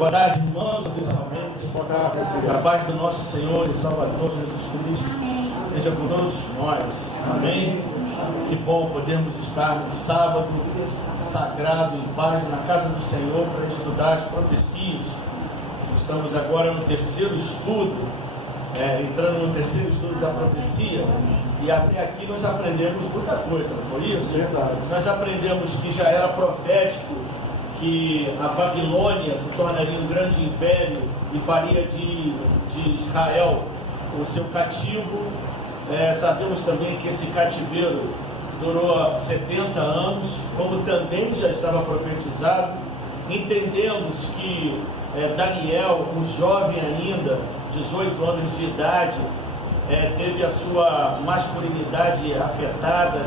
Boa tarde, irmãos, oficialmente. A paz do nosso Senhor e Salvador Jesus Cristo seja com todos nós. Amém? Que bom podermos estar no sábado sagrado em paz na casa do Senhor para estudar as profecias. Estamos agora no terceiro estudo, entrando no terceiro estudo da profecia, e até aqui nós aprendemos muita coisa, não foi isso? Verdade. Nós aprendemos que já era profético que a Babilônia se tornaria um grande império e faria de Israel o seu cativo. Sabemos também que esse cativeiro durou 70 anos, como também já estava profetizado. Entendemos que Daniel, um jovem ainda, 18 anos de idade, teve a sua masculinidade afetada,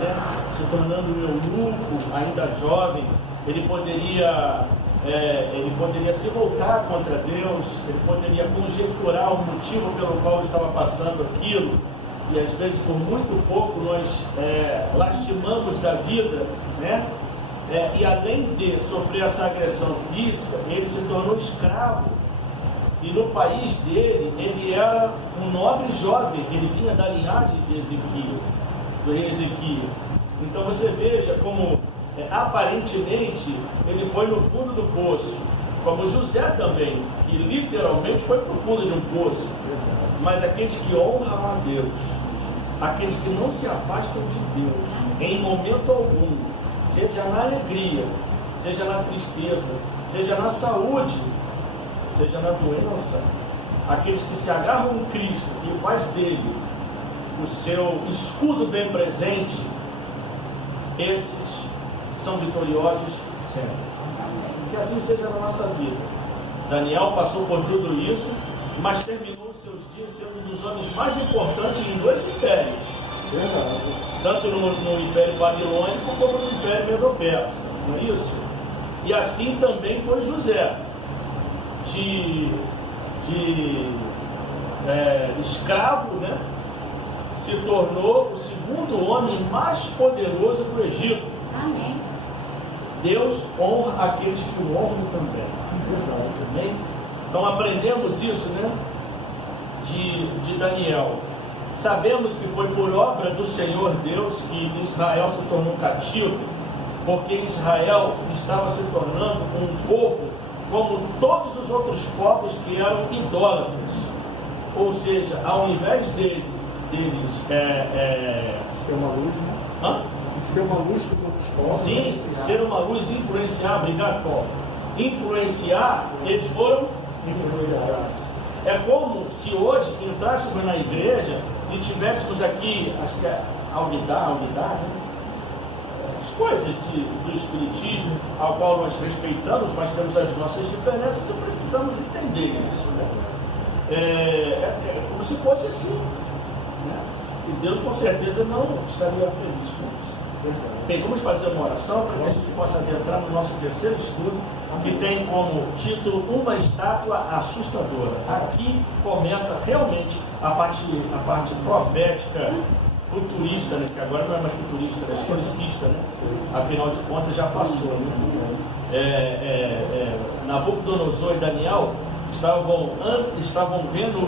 se tornando um eunuco, ainda jovem. Ele poderia se voltar contra Deus, ele poderia conjecturar o motivo pelo qual estava passando aquilo, e às vezes por muito pouco nós lastimamos da vida, e além de sofrer essa agressão física, ele se tornou escravo, e no país dele, ele era um nobre jovem, ele vinha da linhagem de Ezequias, do rei Ezequias. Então você veja como aparentemente ele foi no fundo do poço, como José também, que literalmente foi para o fundo de um poço. Mas aqueles que honram a Deus, aqueles que não se afastam de Deus em momento algum, seja na alegria, seja na tristeza, seja na saúde, seja na doença, aqueles que se agarram em Cristo e faz dele o seu escudo bem presente, esses são vitoriosos sempre. Que assim seja na nossa vida. Daniel passou por tudo isso, mas terminou os seus dias sendo um dos homens mais importantes em dois impérios. Verdade. Tanto no Império Babilônico como no Império Medo-Persa. Não é isso? E assim também foi José. De escravo, se tornou o segundo homem mais poderoso do Egito. Amém. Deus honra aqueles que o honram também. Amém? Então aprendemos isso, de Daniel. Sabemos que foi por obra do Senhor Deus que Israel se tornou cativo, porque Israel estava se tornando um povo como todos os outros povos que eram idólatras. Ou seja, ao invés deles ser uma luz, E ser uma luz para os outros povos. Sim, ser uma luz e influenciar, obrigado, Paulo. Influenciar, eles foram influenciados. É como se hoje entrássemos na igreja e tivéssemos aqui, acho que é Alvidar, as coisas do Espiritismo, ao qual nós respeitamos, mas temos as nossas diferenças e precisamos entender isso. É como se fosse assim. E Deus com certeza não estaria feliz com isso. Bem, vamos fazer uma oração para que a gente possa adentrar no nosso terceiro estudo, que tem como título Uma Estátua Assustadora. Aqui começa realmente a parte profética, futurista, que agora não é mais futurista, é historicista, afinal de contas já passou. Nabucodonosor e Daniel estavam vendo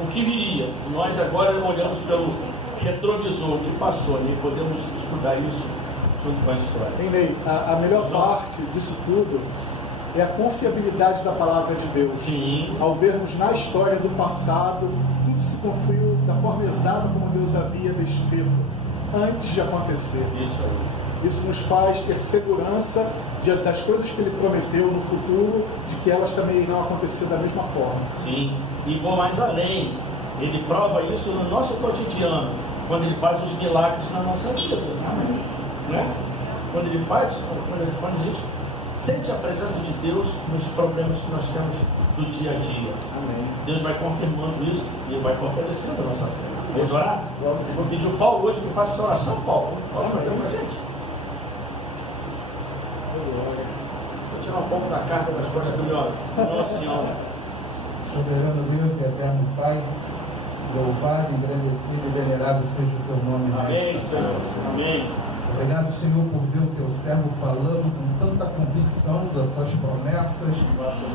o que viria. Nós agora olhamos pelo retrovisor que passou, e podemos estudar isso junto com a história. Entendei? A melhor parte disso tudo é a confiabilidade da palavra de Deus. Sim. Ao vermos na história do passado, tudo se cumpriu da forma exata como Deus havia descrito antes de acontecer. Isso aí. Isso nos faz ter segurança das coisas que Ele prometeu no futuro, de que elas também irão acontecer da mesma forma. Sim, e vou mais além. Ele prova isso no nosso cotidiano, quando Ele faz os milagres na nossa vida. Quando Ele faz, quando a gente sente a presença de Deus nos problemas que nós temos do dia a dia. Amém. Deus vai confirmando isso e vai fortalecendo a nossa fé. Vamos orar? Vou pedir o Paulo hoje que faça essa oração, Paulo. Pode fazer com a gente? Vou tirar um pouco da carga das costas do meu Nossa Senhora. Soberano Deus e eterno Pai, louvado, engrandecido e venerado seja o teu nome. Amém, Senhor. Amém. Obrigado, Senhor, por ver o teu servo falando com tanta convicção das tuas promessas,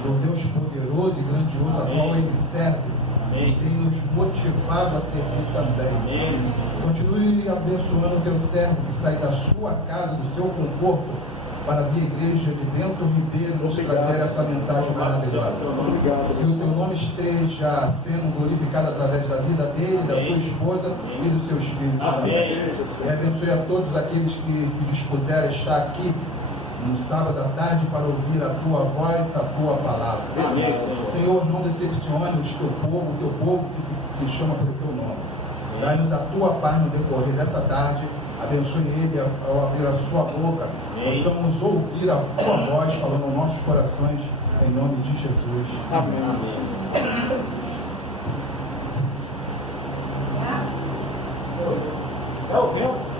do Deus poderoso e grandioso a qual ele serve. E tem nos motivado a servir também. Continue abençoando o teu servo que sai da sua casa, do seu conforto, para vir à igreja de Bento Ribeiro nos trazer essa mensagem maravilhosa. Que o teu nome esteja sendo glorificado através da vida dele, da sua esposa e dos seus filhos. E abençoe a todos aqueles que se dispuseram a estar aqui no sábado à tarde para ouvir a tua voz, a tua palavra. Senhor, não decepcione o teu povo que chama pelo teu nome. Dá-nos a tua paz no decorrer dessa tarde. Abençoe ele ao abrir a sua boca. Possamos ouvir a tua voz falando aos nossos corações, em nome de Jesus. Amém. É o vento?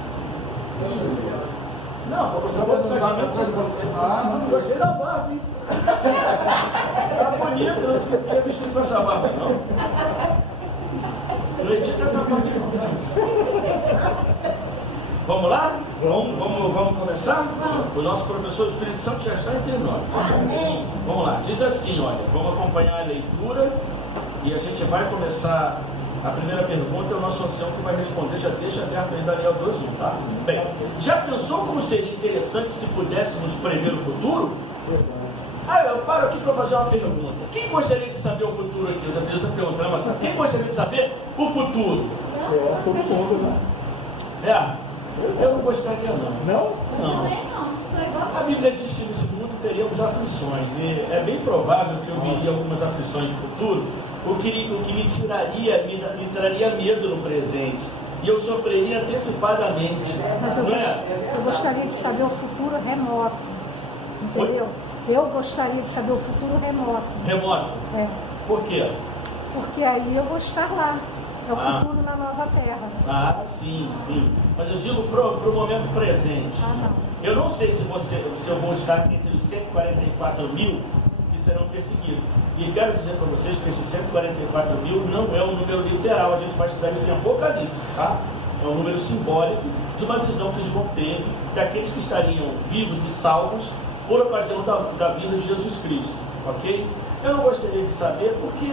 Não, você vai não gostei da barba, hein? Tá bonito, eu não tinha vestido com essa barba, não. Eu acredito nessa parte, não. Vamos lá? Vamos começar? O nosso professor Espírito Santo já está entre nós. Amém. Vamos lá, diz assim, olha, vamos acompanhar a leitura e a gente vai começar. A primeira pergunta é o nosso ancião que vai responder, já deixa aberto em Daniel 2:1, tá? Bem, já pensou como seria interessante se pudéssemos prever o futuro? Eu paro aqui para fazer uma pergunta. Quem gostaria de saber o futuro aqui? Eu já fiz essa pergunta, mas quem gostaria de saber o futuro? Todo mundo, né? Eu não gostaria não. Não? Não. A Bíblia diz que nesse mundo teríamos aflições, e é bem provável que eu viria algumas aflições no futuro, o que me traria medo no presente, e eu sofreria antecipadamente. Mas eu gostaria de saber o futuro remoto, entendeu? Eu gostaria de saber o futuro remoto. Remoto? É. Por quê? Porque aí eu vou estar lá. É o futuro na nova terra. Sim. Mas eu digo pro momento presente. Não. Eu não sei se eu vou estar entre os 144 mil que serão perseguidos. E quero dizer para vocês que esses 144 mil não é um número literal. A gente vai estudar isso em Apocalipse, tá? É um número simbólico de uma visão que João teve daqueles que estariam vivos e salvos por ocasião da vinda de Jesus Cristo, ok? Eu não gostaria de saber porque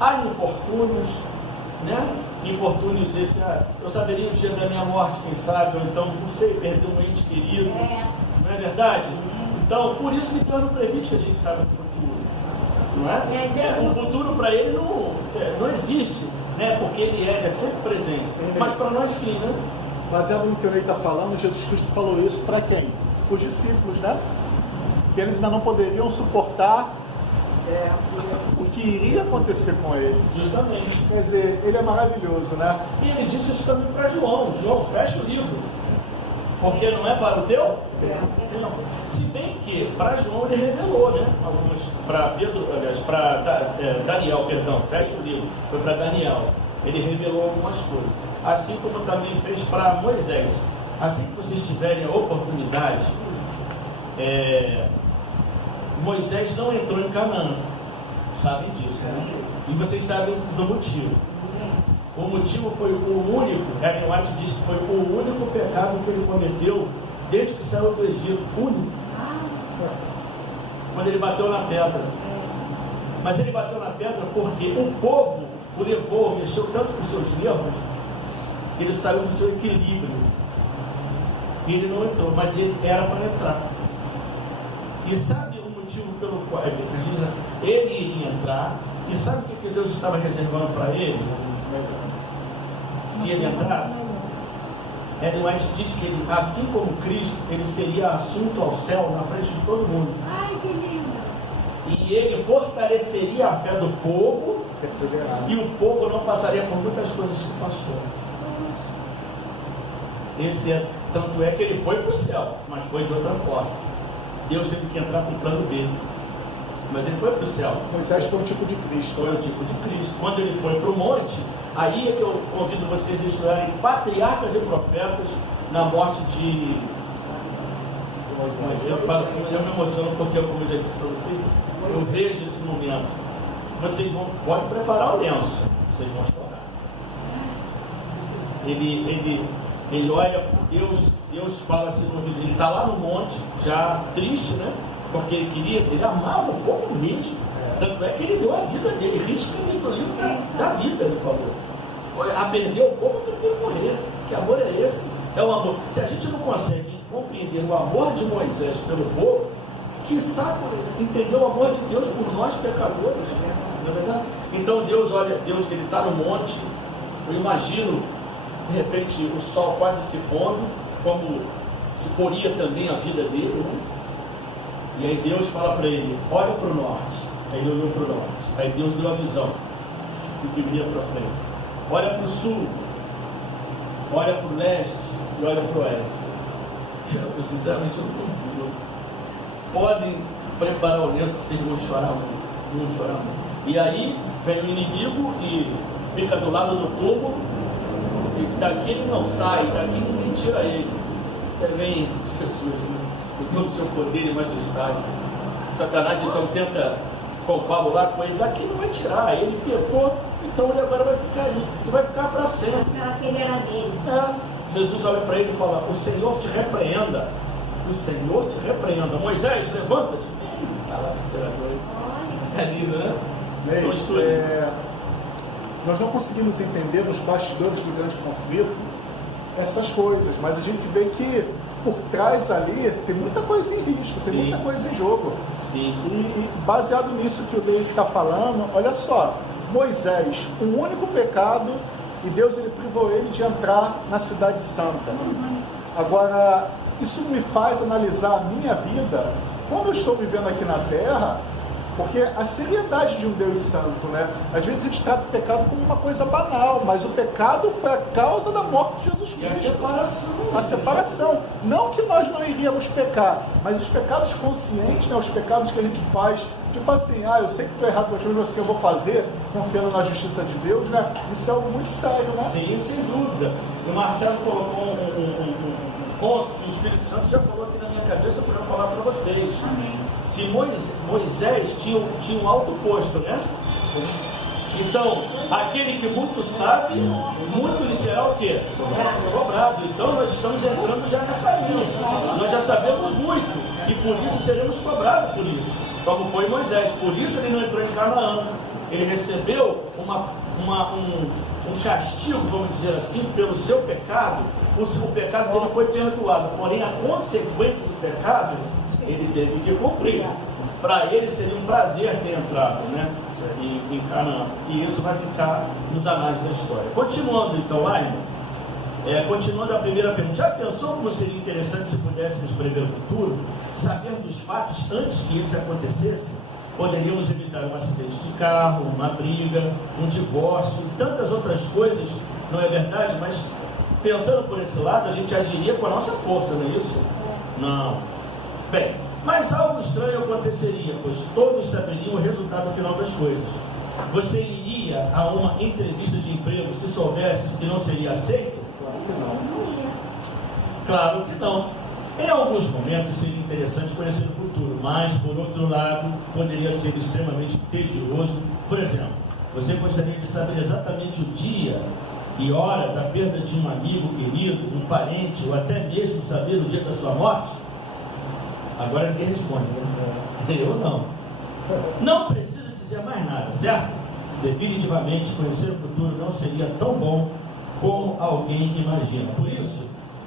há infortúnios, né? Infortúnios esse, eu saberia o dia da minha morte, quem sabe, ou então, não sei, perder um ente querido, não é verdade? Então, por isso que Deus não permite que a gente saiba do futuro, não é? O futuro para ele não existe, né? Porque ele é sempre presente, mas para nós sim, né? Baseado no que o Ney está falando, Jesus Cristo falou isso para quem? Os discípulos, né? Que eles ainda não poderiam suportar o que iria acontecer com ele. Justamente. Quer dizer, ele é maravilhoso, né? E ele disse isso também para João. João, fecha o livro. Porque não é para o teu? Não. Se bem que para João ele revelou, né? Algumas, para Pedro, aliás, para Daniel, perdão, fecha o livro. Foi para Daniel. Ele revelou algumas coisas. Assim como também fez para Moisés. Assim que vocês tiverem a oportunidade, Moisés não entrou em Canaã, sabem disso, né? E vocês sabem do motivo. O motivo foi o único, Ellen White diz que foi o único pecado que ele cometeu desde que saiu do Egito, único. Quando ele bateu na pedra. Mas ele bateu na pedra porque o povo o levou, mexeu tanto com seus nervos, que ele saiu do seu equilíbrio. E ele não entrou, mas ele era para entrar. E sabe o motivo pelo qual ele iria entrar? E sabe o que Deus estava reservando para ele? Se ele entrasse, Ellen White diz que ele, assim como Cristo, ele seria assunto ao céu na frente de todo mundo. Ai, que lindo! E ele fortaleceria a fé do povo, e o povo não passaria por muitas coisas que passou. Tanto é que ele foi para o céu, mas foi de outra forma. Deus teve que entrar com o plano B. Mas ele foi para o céu. Moisés foi um tipo de Cristo. Foi o tipo de Cristo. Quando ele foi para o monte, aí é que eu convido vocês a estudarem Patriarcas e Profetas na morte de... Eu me emociono porque, como eu já disse para vocês, eu vejo esse momento. Vocês podem preparar o lenço, vocês vão chorar. Ele olha por Deus, Deus fala assim no ouvido, ele está lá no monte, já triste, né? Porque ele amava o povo mesmo. Tanto é que ele deu a vida dele, risco no livro da vida, ele falou. A perder o povo, eu prefiro morrer. Que amor é esse? É o amor. Se a gente não consegue compreender o amor de Moisés pelo povo, que saco entender o amor de Deus por nós pecadores, não é verdade? Então Deus olha, Deus, ele está no monte, eu imagino, de repente, o sol quase se pondo, como se poria também a vida dele, né? E aí Deus fala para ele, olha para o norte. Aí ele olhou para o norte, aí Deus deu a visão do que vinha para frente. Olha para o sul, olha para o leste e olha para o oeste. Eu sinceramente não consigo. Podem preparar o lenço que vocês vão chorar muito. E aí vem o inimigo e fica do lado do túmulo, e daqui ele não sai, daqui ninguém tira ele. Aí vem Jesus, né? Com todo o seu poder e majestade. Satanás então tenta confabular com ele, daqui não vai tirar, ele pecou, então ele agora vai ficar ali, e vai ficar para sempre. Será que ele era dele? Jesus olha para ele e fala, o Senhor te repreenda, o Senhor te repreenda. Moisés, levanta-te. É lindo, né? Nós não conseguimos entender nos bastidores do grande conflito essas coisas, mas a gente vê que por trás ali tem muita coisa em risco, tem muita coisa em jogo. Sim. E baseado nisso que o David está falando, olha só, Moisés, um único pecado, e Deus ele privou ele de entrar na cidade santa. Agora, isso me faz analisar a minha vida, como eu estou vivendo aqui na terra, porque a seriedade de um Deus santo, né? Às vezes a gente trata o pecado como uma coisa banal, mas o pecado foi a causa da morte de Jesus Cristo. E a separação. A separação. Não que nós não iríamos pecar, mas os pecados conscientes, né? Os pecados que a gente faz, tipo assim, eu sei que estou errado, mas assim eu vou fazer, confiando na justiça de Deus, né? Isso é algo muito sério, né? Sim, sem dúvida. E o Marcelo colocou um ponto que o Espírito Santo já falou aqui na minha cabeça para eu falar para vocês. Amém. Se Moisés tinha um alto posto, né? Então, aquele que muito sabe, muito lhe será o quê? Cobrado. Então, nós estamos entrando já nessa linha. Nós já sabemos muito e por isso seremos cobrados por isso. Como foi Moisés. Por isso ele não entrou em Canaã. Ele recebeu um castigo, vamos dizer assim, pelo seu pecado. O pecado dele foi perdoado. Porém, a consequência do pecado ele teve que cumprir. Para ele seria um prazer ter entrado, né, em Canaã. E isso vai ficar nos anais da história. Continuando então lá, continuando a primeira pergunta. Já pensou como seria interessante se pudéssemos prever o futuro? Saber dos fatos antes que eles acontecessem? Poderíamos evitar um acidente de carro, uma briga, um divórcio e tantas outras coisas, não é verdade? Mas pensando por esse lado, a gente agiria com a nossa força, não é isso? Não. Bem, mas algo estranho aconteceria, pois todos saberiam o resultado final das coisas. Você iria a uma entrevista de emprego se soubesse que não seria aceito? Claro que não. Claro que não. Em alguns momentos seria interessante conhecer o futuro, mas, por outro lado, poderia ser extremamente tedioso. Por exemplo, você gostaria de saber exatamente o dia e hora da perda de um amigo querido, um parente, ou até mesmo saber o dia da sua morte? Agora ninguém responde, né? Eu não. Não precisa dizer mais nada, certo? Definitivamente, conhecer o futuro não seria tão bom como alguém imagina. Por isso,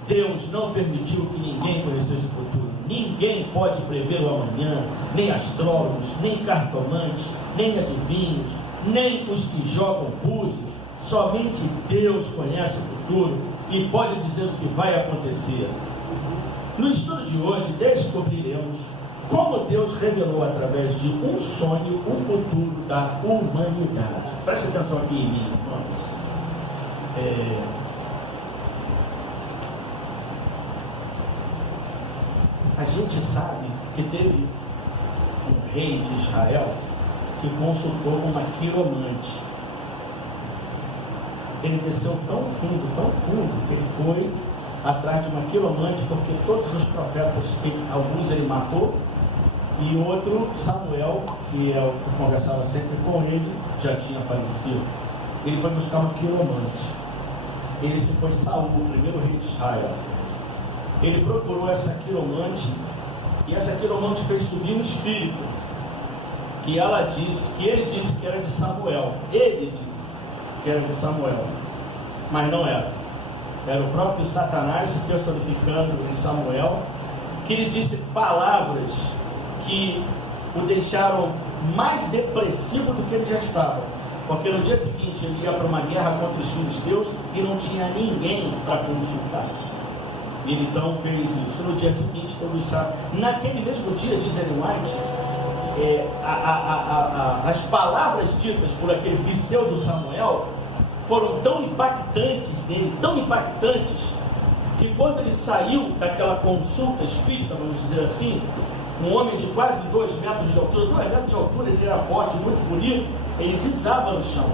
Deus não permitiu que ninguém conhecesse o futuro. Ninguém pode prever o amanhã, nem astrólogos, nem cartomantes, nem adivinhos, nem os que jogam búzios. Somente Deus conhece o futuro e pode dizer o que vai acontecer. No estudo de hoje, descobriremos como Deus revelou através de um sonho o futuro da humanidade. Preste atenção aqui em mim, irmãos. A gente sabe que teve um rei de Israel que consultou uma quiromante. Ele desceu tão fundo, que ele foi atrás de uma quiromante, porque todos os profetas, alguns ele matou, e outro, Samuel, que é o que conversava sempre com ele, já tinha falecido. Ele foi buscar uma quiromante. Esse foi Saul, o primeiro rei de Israel. Ele procurou essa quiromante, e essa quiromante fez subir um espírito, que ele disse que era de Samuel. Ele disse que era de Samuel, mas não era. Era o próprio Satanás se personificando em Samuel, que lhe disse palavras que o deixaram mais depressivo do que ele já estava. Porque no dia seguinte ele ia para uma guerra contra os filisteus e não tinha ninguém para consultar. Ele então fez isso. No dia seguinte, todos sabem. Naquele mesmo dia, diz Ellen White, as palavras ditas por aquele pseudo Samuel foram tão impactantes dele, tão impactantes, que quando ele saiu daquela consulta espírita, vamos dizer assim, um homem de quase 2 metros de altura, 2 metros de altura, ele era forte, muito bonito, ele desaba no chão.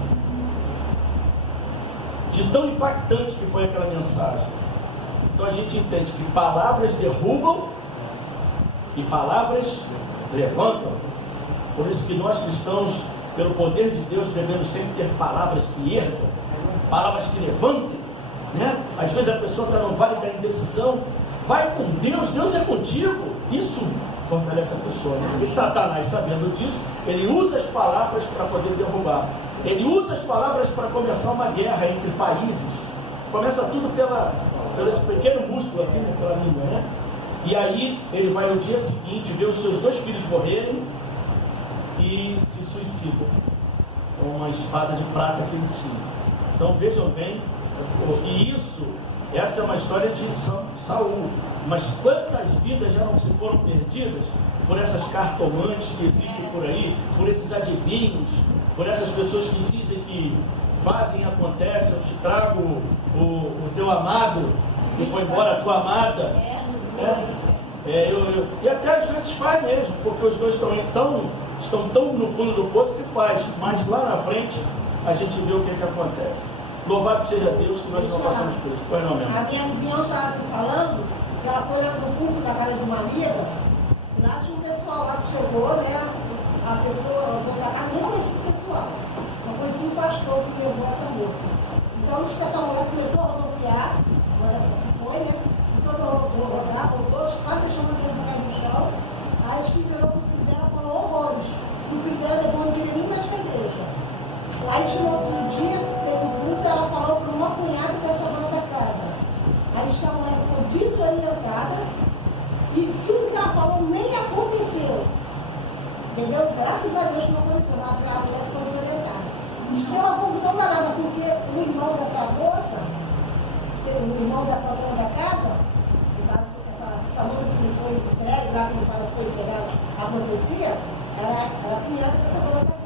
De tão impactante que foi aquela mensagem. Então a gente entende que palavras derrubam e palavras levantam. Por isso que nós cristãos, pelo poder de Deus, devemos sempre ter palavras que ergam, palavras que levantem, né? Às vezes a pessoa está no vale da indecisão, vai com Deus, Deus é contigo. Isso fortalece a pessoa, né? E Satanás, sabendo disso, ele usa as palavras para poder derrubar. Ele usa as palavras para começar uma guerra entre países. Começa tudo pelo esse pequeno músculo aqui, né, pela língua, né? E aí ele vai no dia seguinte ver os seus 2 filhos morrerem e se suicida com uma espada de prata que ele tinha. Então vejam bem, e essa é uma história de Saul. Mas quantas vidas já não se foram perdidas por essas cartomantes que existem por aí, por esses adivinhos, por essas pessoas que dizem que fazem e acontece, eu te trago o teu amado, que foi embora a tua amada. E até às vezes faz mesmo, porque os dois estão tão no fundo do poço que faz, mas lá na frente a gente vê o que acontece. Louvado seja Deus que nós não passamos por isso. Pois não, mesmo. A minha vizinha estava falando que ela foi no culto da casa de uma amiga, e lá tinha um pessoal lá que chegou, né? A pessoa, eu vou pra casa, nem conhecia esse pessoal. Só conhecia um pastor que levou essa moça. Então, diz que essa mulher começou a rodopiar, uma dessas que foi, né? Começou a rodar, rodou, quase deixando a criança cair no chão. Aí acho que virou pro filho dela e falou horrores. O filho dela levou um queria mais pra igreja. Aí chegou outro dia, teve um culto, ela falou para uma cunhada dessa dona da casa. Aí a mulher ficou desorientada e tudo que ela falou nem aconteceu. Entendeu? Graças a Deus não aconteceu, mas a mulher ficou desorientada. Isso deu uma confusão danada, porque o irmão dessa moça, o irmão dessa dona da casa, essa moça que foi entregue lá, que ele fala que foi entregada a profecia, era cunhada dessa dona da casa.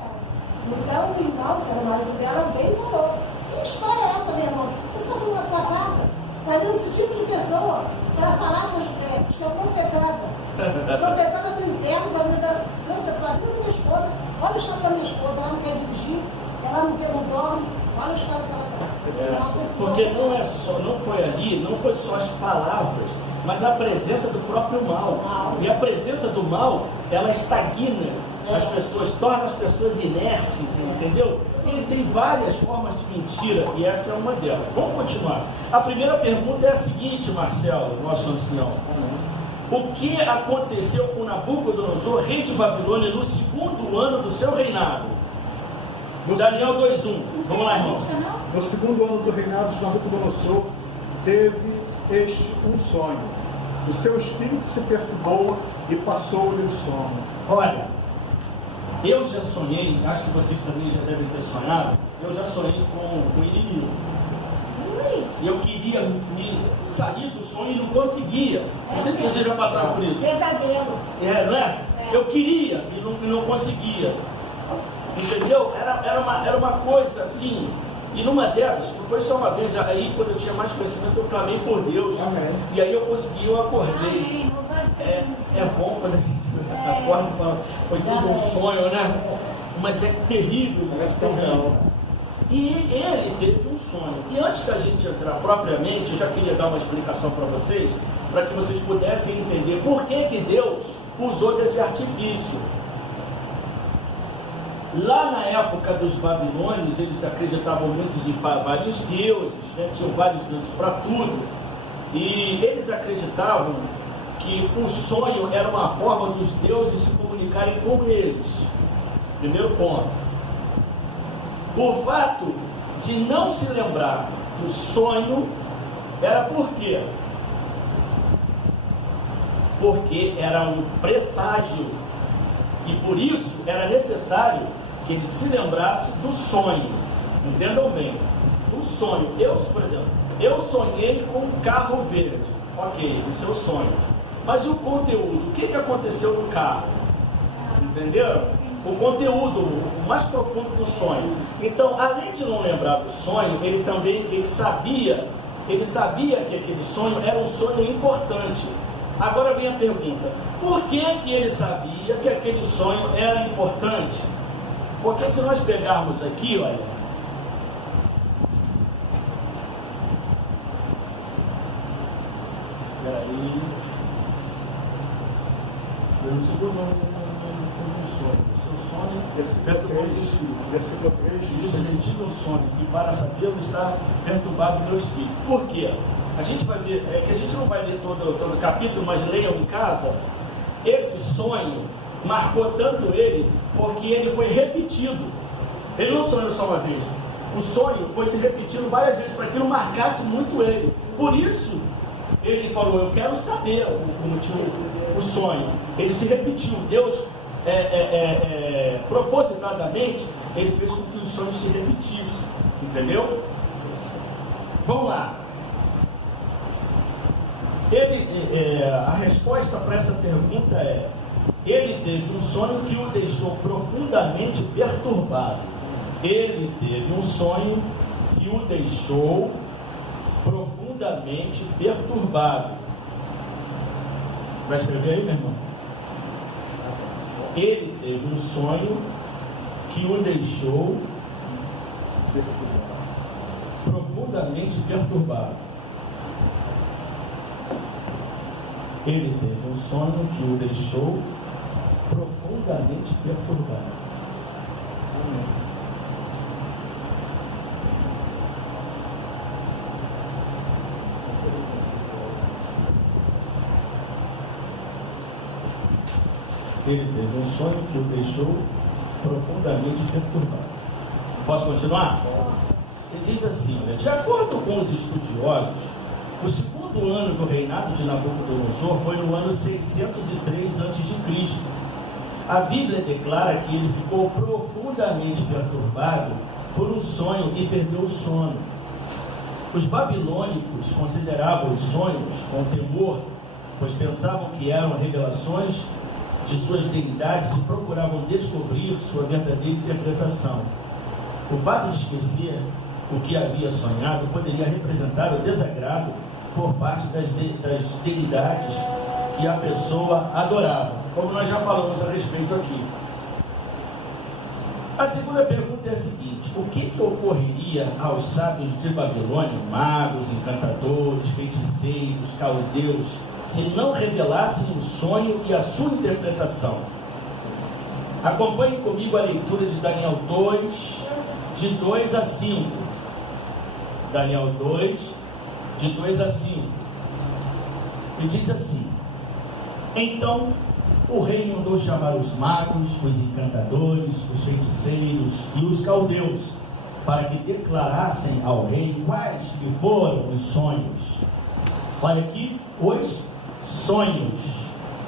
Então o irmão, que era o marido dela, veio e falou: que história é essa, meu irmão? O que você está fazendo na tua casa? Trazendo esse tipo de pessoa para falar que é profetada. Profetada do inferno, para a vida da minha esposa. Olha o estado da minha esposa, ela não quer dirigir, ela não dorme, olha o estado que ela está. Porque não foi ali, não foi só as palavras, mas a presença do próprio mal. E a presença do mal, ela estagna as pessoas, torna as pessoas inertes, entendeu? Ele tem várias formas de mentira e essa é uma delas. Vamos continuar. A primeira pergunta é a seguinte, Marcelo, nosso ancião. O que aconteceu com Nabucodonosor, rei de Babilônia, no 2º ano do seu reinado? Daniel 2:1. Vamos lá, irmão. No 2º ano do reinado de Nabucodonosor, teve este um sonho. O seu espírito se perturbou e passou-lhe o sono. Olha, eu já sonhei, acho que vocês também já devem ter sonhado, eu já sonhei com o inimigo. E eu queria sair do sonho e não conseguia. Não sei se vocês já passaram por isso. Pesadelo. Não é? Eu queria e não conseguia. Entendeu? Era uma coisa assim. E numa dessas, não foi só uma vez, aí quando eu tinha mais conhecimento, eu clamei por Deus. Amém. E aí eu consegui, eu acordei. É bom quando a gente acorda e fala, foi tudo um sonho, né? Mas é terrível, é tão real. E ele teve um sonho. E antes da gente entrar propriamente, eu já queria dar uma explicação para vocês, para que vocês pudessem entender por que Deus usou desse artifício. Lá na época dos babilônios, eles acreditavam muito em vários deuses, né? Tinham vários deuses para tudo. E eles acreditavam que o sonho era uma forma dos deuses se comunicarem com eles. Primeiro ponto. O fato de não se lembrar do sonho era por quê? Porque era um presságio. E por isso era necessário que ele se lembrasse do sonho. Entendam bem. O sonho. Por exemplo, eu sonhei com um carro verde. Ok, esse é o sonho. Mas e o conteúdo? O que aconteceu no carro? Entenderam? O conteúdo, o mais profundo do sonho. Então, além de não lembrar do sonho, ele sabia que aquele sonho era um sonho importante. Agora vem a pergunta: por que ele sabia que aquele sonho era importante? Porque se nós pegarmos aqui, olha, peraí, eu não seguro no sonho. Versículo 3 diz: ele tive um sonho e para sabê-lo está perturbado meu espírito. Por quê? A gente vai ver, que a gente não vai ler todo o capítulo, mas leiam em casa. Esse sonho marcou tanto ele, porque ele foi repetido. Ele não sonhou só uma vez. O sonho foi se repetindo várias vezes para que não marcasse muito ele. Por isso, ele falou: eu quero saber o sonho. Ele se repetiu. Deus, propositadamente, ele fez com que os sonhos se repetissem. Entendeu? Vamos lá. A resposta para essa pergunta é: ele teve um sonho que o deixou profundamente perturbado. Ele teve um sonho que o deixou profundamente perturbado. Vai escrever aí, meu irmão? Ele teve um sonho que o deixou profundamente perturbado. Ele teve um sonho que o deixou profundamente perturbado. Ele teve um sonho que o deixou profundamente perturbado. Posso continuar? Ele diz assim: de acordo com os estudiosos, o segundo ano do reinado de Nabucodonosor foi no ano 603 a.C. A Bíblia declara que ele ficou profundamente perturbado por um sonho e perdeu o sono. Os babilônicos consideravam os sonhos com temor, pois pensavam que eram revelações de suas deidades e procuravam descobrir sua verdadeira interpretação. O fato de esquecer o que havia sonhado poderia representar o desagrado por parte das deidades que a pessoa adorava, como nós já falamos a respeito aqui. A segunda pergunta é a seguinte: o que ocorreria aos sábios de Babilônia, magos, encantadores, feiticeiros, caldeus, se não revelassem o sonho e a sua interpretação? Acompanhe comigo a leitura de Daniel 2, de 2 a 5. Daniel 2, de 2 a 5. E diz assim: então o rei mandou chamar os magos, os encantadores, os feiticeiros e os caldeus, para que declarassem ao rei quais lhe foram os sonhos. Olha aqui, os sonhos.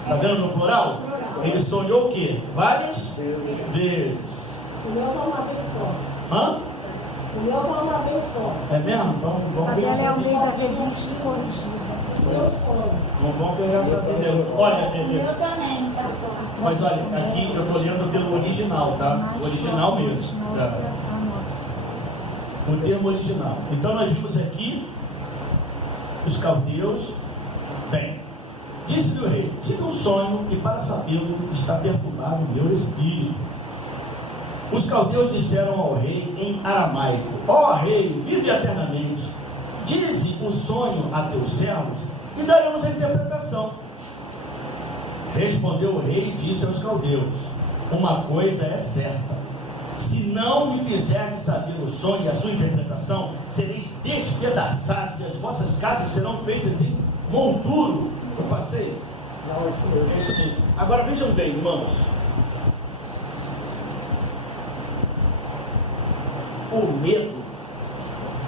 Está vendo no plural? Ele sonhou o quê? Várias vezes. O meu foi uma vez só. Hã? O meu foi uma vez só. É mesmo? Então vamos ver. Ela é o meio da revista corrigida. O seu sonho. Não vamos pegar essa Bíblia. Olha, O bebê. meu também, tá só. Mas olha, aqui eu estou lendo pelo original, tá? O original mesmo. Tá? O termo original. Então nós vimos aqui os caldeus. Bem, disse-lhe o rei: tive um sonho e para sabê-lo está perturbado o meu espírito. Os caldeus disseram ao rei em aramaico: ó rei, vive eternamente, dize o sonho a teus servos e daremos a interpretação. Respondeu o rei e disse aos caldeus: uma coisa é certa, se não me fizerdes saber o sonho e a sua interpretação, sereis despedaçados e as vossas casas serão feitas em monturo. Eu passei? Não, é isso mesmo. É isso mesmo. Agora vejam bem, irmãos. O medo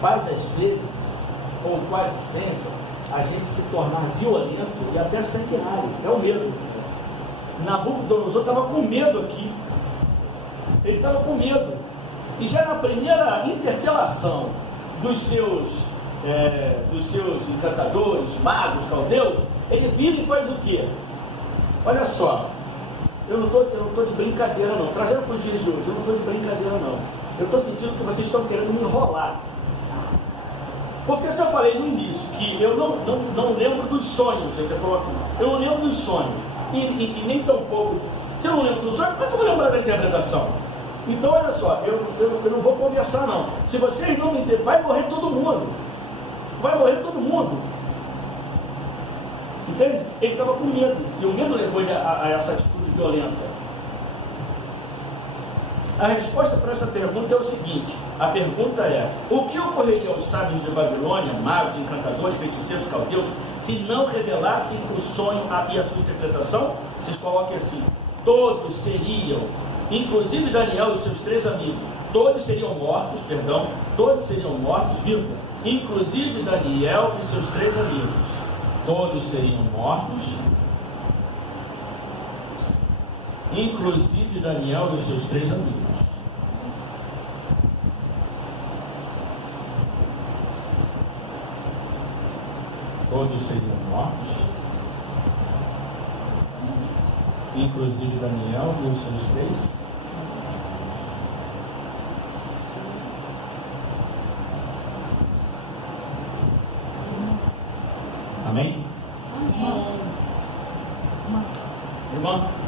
faz às vezes, ou quase sempre, a gente se tornar violento e até sanguinário. É o medo. Nabucodonosor estava com medo aqui. Ele estava com medo. E já na primeira interpelação dos seus encantadores, magos, caldeus, ele vira e faz o quê? Olha só, eu não estou de brincadeira não, trazendo para os dias de hoje, eu não estou de brincadeira não. Eu estou sentindo que vocês estão querendo me enrolar. Porque se eu falei no início que eu não lembro dos sonhos, eu não lembro dos sonhos, e nem tão pouco. Se eu não lembro dos sonhos, como é que eu vou lembrar da interpretação? Então olha só, eu não vou conversar não. Se vocês não me entenderem, vai morrer todo mundo. Vai morrer todo mundo. Entende? Ele estava com medo, e o medo levou ele a essa atitude violenta. A resposta para essa pergunta é o seguinte: a pergunta é: o que ocorreria aos sábios de Babilônia, magos, encantadores, feiticeiros, caldeus, se não revelassem o sonho e a sua interpretação? Vocês coloquem assim: todos seriam, inclusive Daniel e seus 3 amigos, todos seriam mortos, vírgula, inclusive Daniel e seus 3 amigos, todos seriam mortos, inclusive Daniel e os seus 3 amigos. Todos seriam mortos, inclusive Daniel e os seus 3. Amém? Irmão?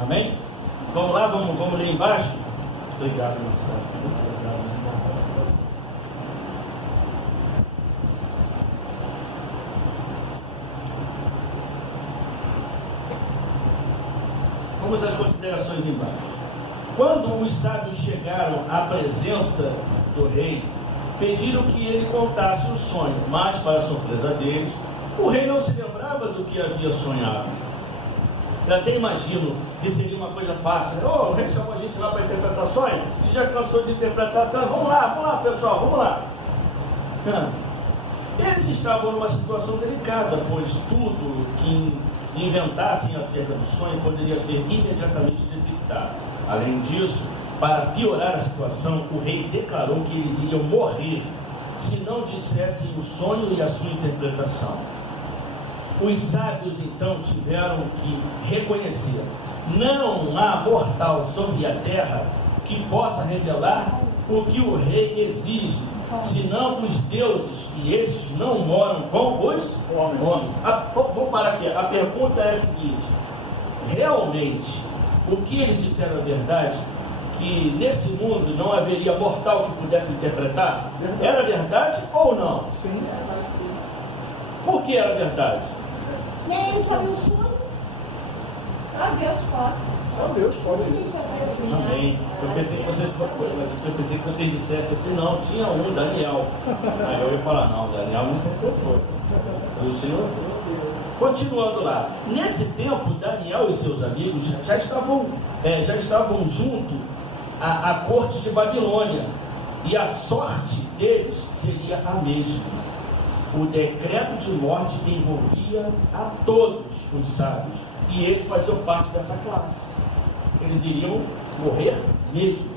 Amém? Vamos lá, vamos ler embaixo? Obrigado, meu Senhor. Vamos às considerações embaixo. Quando os sábios chegaram à presença do rei, pediram que ele contasse o sonho, mas, para a surpresa deles, o rei não se lembrava do que havia sonhado. Eu até imagino que seria uma coisa fácil. O rei chamou a gente lá para interpretar sonho, você já cansou de interpretar, então vamos lá pessoal, vamos lá. Eles estavam numa situação delicada, pois tudo que inventassem acerca do sonho poderia ser imediatamente detectado. Além disso, para piorar a situação, o rei declarou que eles iriam morrer se não dissessem o sonho e a sua interpretação. Os sábios então tiveram que reconhecer: não há mortal sobre a terra que possa revelar o que o rei exige, senão os deuses, e estes não moram com os homens. Vamos parar aqui. A pergunta é a seguinte: realmente o que eles disseram é verdade? Que nesse mundo não haveria mortal que pudesse interpretar? Era verdade ou não? Sim. Por que era verdade? Nem ele sabia o sonho. Só Deus pode. Só Deus pode. Amém. Eu pensei que vocês dissessem assim: não, tinha um, Daniel. Aí eu ia falar: não, Daniel não interpretou. O Senhor. Continuando lá, nesse tempo Daniel e seus amigos já estavam junto à corte de Babilônia, e a sorte deles seria a mesma. O decreto de morte envolvia a todos os sábios, e eles faziam parte dessa classe. Eles iriam morrer mesmo.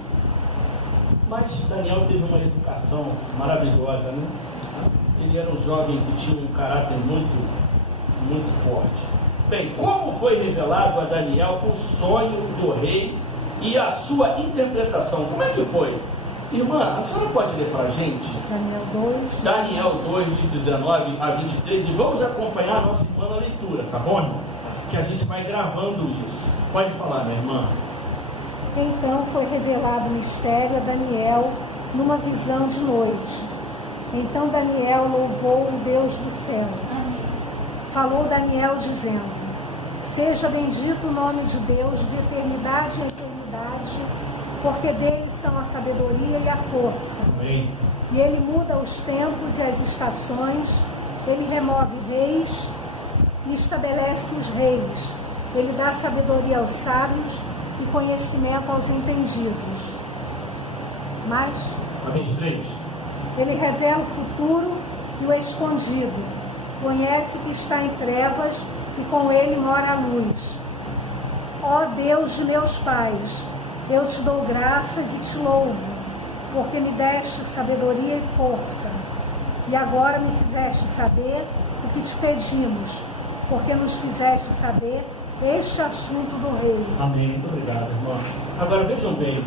Mas Daniel teve uma educação maravilhosa, né? Ele era um jovem que tinha um caráter muito forte. Bem, como foi revelado a Daniel o sonho do rei e a sua interpretação? Como é que foi? Irmã, a senhora pode ler para a gente? Daniel 2, de 19 a 23, e vamos acompanhar a nossa irmã na leitura, tá bom, irmão? Que a gente vai gravando isso. Pode falar, minha irmã. Então foi revelado o mistério a Daniel numa visão de noite. Então Daniel louvou o Deus do céu. Falou Daniel dizendo: seja bendito o nome de Deus de eternidade a eternidade, porque dele são a sabedoria e a força. Amém. E ele muda os tempos e as estações, ele remove reis e estabelece os reis. Ele dá sabedoria aos sábios e conhecimento aos entendidos. Mas Amém. 3. ele revela o futuro e o escondido. Conhece o que está em trevas e com ele mora a luz. Ó Deus de meus pais, eu te dou graças e te louvo, porque me deste sabedoria e força. E agora me fizeste saber o que te pedimos, porque nos fizeste saber este assunto do rei. Amém. Muito obrigado, irmão. Agora vejam bem,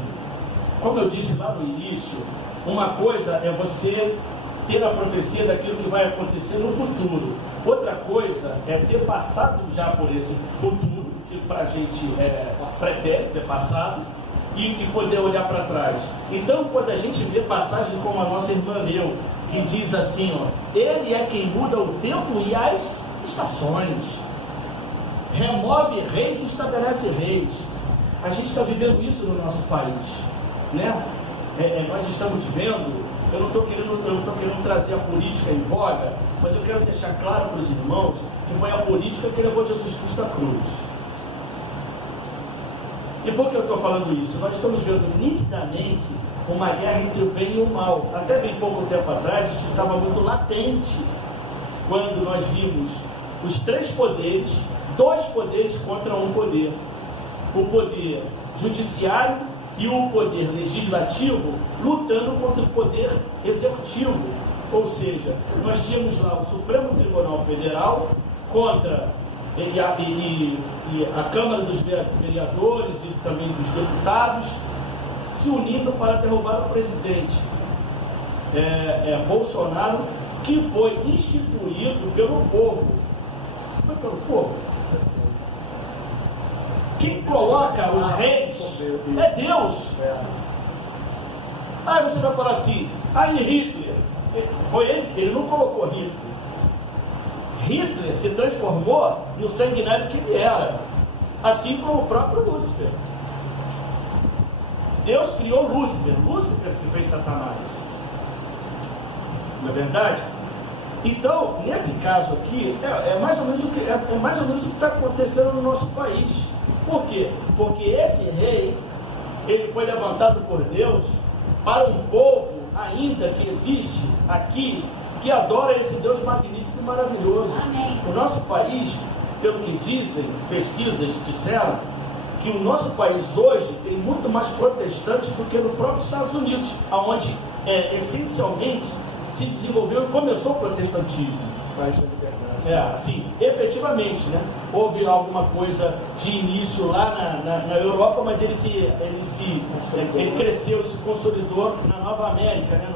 como eu disse lá no início, uma coisa é você ter a profecia daquilo que vai acontecer no futuro. Outra coisa é ter passado já por esse futuro, que para a gente é pretérito, é passado, e poder olhar para trás. Então, quando a gente vê passagens como a nossa irmã leu, que diz assim, ó, ele é quem muda o tempo e as estações, remove reis e estabelece reis. A gente está vivendo isso no nosso país, né? Nós estamos vendo, eu não estou querendo trazer a política em voga, mas eu quero deixar claro para os irmãos que foi a política que levou Jesus Cristo à cruz. E por que eu estou falando isso? Nós estamos vendo nitidamente uma guerra entre o bem e o mal. Até bem pouco tempo atrás, isso estava muito latente, quando nós vimos os 3 poderes, 2 poderes contra um poder. O poder judiciário e o poder legislativo lutando contra o poder executivo. Ou seja, nós tínhamos lá o Supremo Tribunal Federal contra a Câmara dos Vereadores e também dos deputados se unindo para derrubar o presidente Bolsonaro, que foi instituído pelo povo. Foi pelo povo. Quem coloca os reis é Deus. Aí você vai falar assim, aí Hitler, foi ele não colocou Hitler. Hitler se transformou no sanguinário que ele era, assim como o próprio Lúcifer. Deus criou Lúcifer que fez Satanás. Não é verdade? Então, nesse caso aqui, é mais ou menos o que está acontecendo no nosso país. Por quê? Porque esse rei, ele foi levantado por Deus para um povo ainda que existe aqui, que adora esse Deus magnífico e maravilhoso. Amém. O nosso país, pelo que dizem, pesquisas disseram, que o nosso país hoje tem muito mais protestantes do que no próprio Estados Unidos, onde essencialmente se desenvolveu e começou o protestantismo. Mais da liberdade. Assim, efetivamente, né? Houve alguma coisa de início lá na Europa, mas ele cresceu, se consolidou na Nova América, né?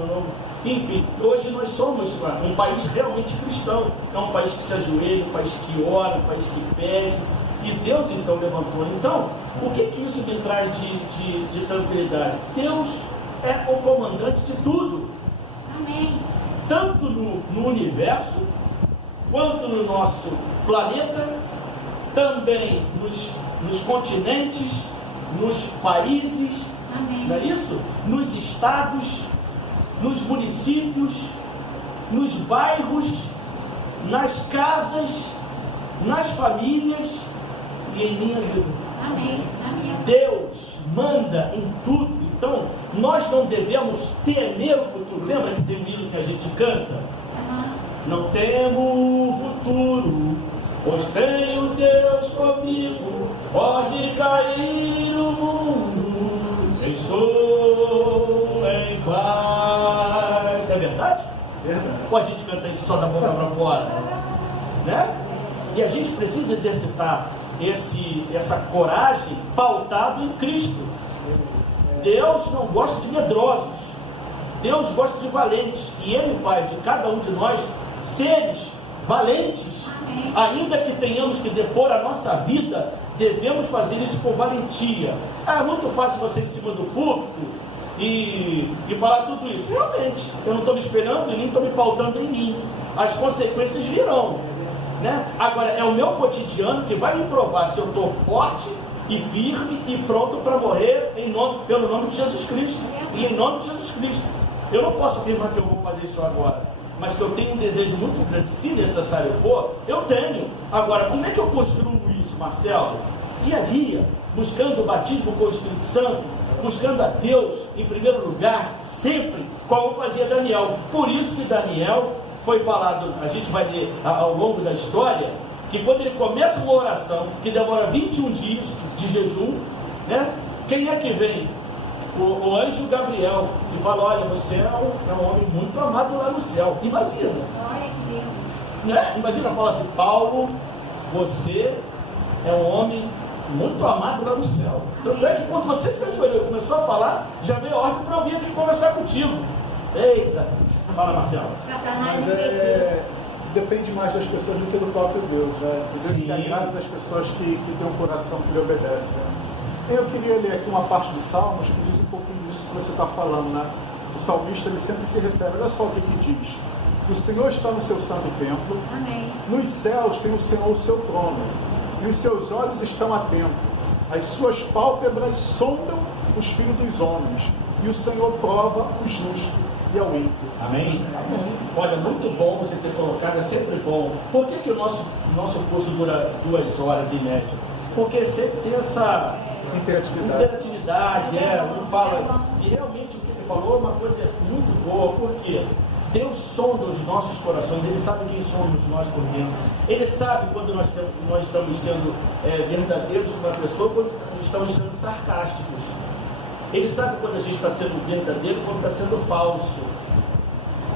Enfim, hoje nós somos um país realmente cristão, é um país que se ajoelha, um país que ora, um país que pede, e Deus então levantou. Então, o que isso me traz de tranquilidade? Deus é o comandante de tudo. Amém. Tanto no universo, quanto no nosso planeta, também nos continentes, nos países, Amém. não é isso? Nos estados, nos municípios, nos bairros, nas casas, nas famílias e em minha vida. Amém. Amém. Deus manda em tudo. Então, nós não devemos temer o futuro. Lembra que tem um hino que a gente canta? Não temo o futuro, pois tenho Deus comigo. Pode cair o mundo, estou em paz. É verdade? Verdade. Ou a gente canta isso só da boca para fora? Né? E a gente precisa exercitar essa coragem pautado em Cristo. Deus não gosta de medrosos. Deus gosta de valentes. E Ele faz de cada um de nós seres valentes Ainda que tenhamos que depor a nossa vida, devemos fazer isso com valentia. É muito fácil você em cima do púlpito e falar tudo isso. Realmente, eu não estou me espelhando e nem estou me pautando em mim. As consequências virão, né? Agora, é o meu cotidiano que vai me provar se eu estou forte e firme e pronto para morrer pelo nome de Jesus Cristo. E em nome de Jesus Cristo. Eu não posso afirmar que eu vou fazer isso agora, mas que eu tenho um desejo muito grande, se necessário for, eu tenho. Agora, como é que eu construo isso, Marcelo? Dia a dia, buscando o batismo com o Espírito Santo, buscando a Deus em primeiro lugar, sempre, como fazia Daniel. Por isso que Daniel foi falado, a gente vai ler ao longo da história, que quando ele começa uma oração, que demora 21 dias de jejum, né? Quem é que vem? O anjo Gabriel, e fala: olha, você é um homem muito amado lá no céu. Imagina. Né? Imagina, fala assim: Paulo, você é um homem muito amado lá no céu. Tanto é que quando você se ajoelhou e começou a falar, já veio a ordem para eu vir aqui conversar contigo. Eita, fala, Marcelo. Mas depende mais das pessoas do que do próprio Deus, né? Deus se agrada das pessoas que têm um coração que lhe obedece, né? Eu queria ler aqui uma parte dos Salmos que diz um pouquinho disso que você está falando, né? O salmista, ele sempre se refere, olha só o que diz: o Senhor está no seu santo templo. Amém. Nos céus tem o Senhor o seu trono, e os seus olhos estão atentos, as suas pálpebras sondam os filhos dos homens, e o Senhor prova o justo e ao ímpio. Amém? Amém. Olha, muito bom você ter colocado, é sempre bom. Por que o nosso curso dura 2 horas em média? Porque sempre tem essa interatividade, não fala. E realmente o que ele falou é uma coisa muito boa, porque Deus sonda os nossos corações, Ele sabe quem somos nós por dentro. Ele sabe quando nós estamos sendo verdadeiros com uma pessoa, quando estamos sendo sarcásticos. Ele sabe quando a gente está sendo verdadeiro, quando está sendo falso.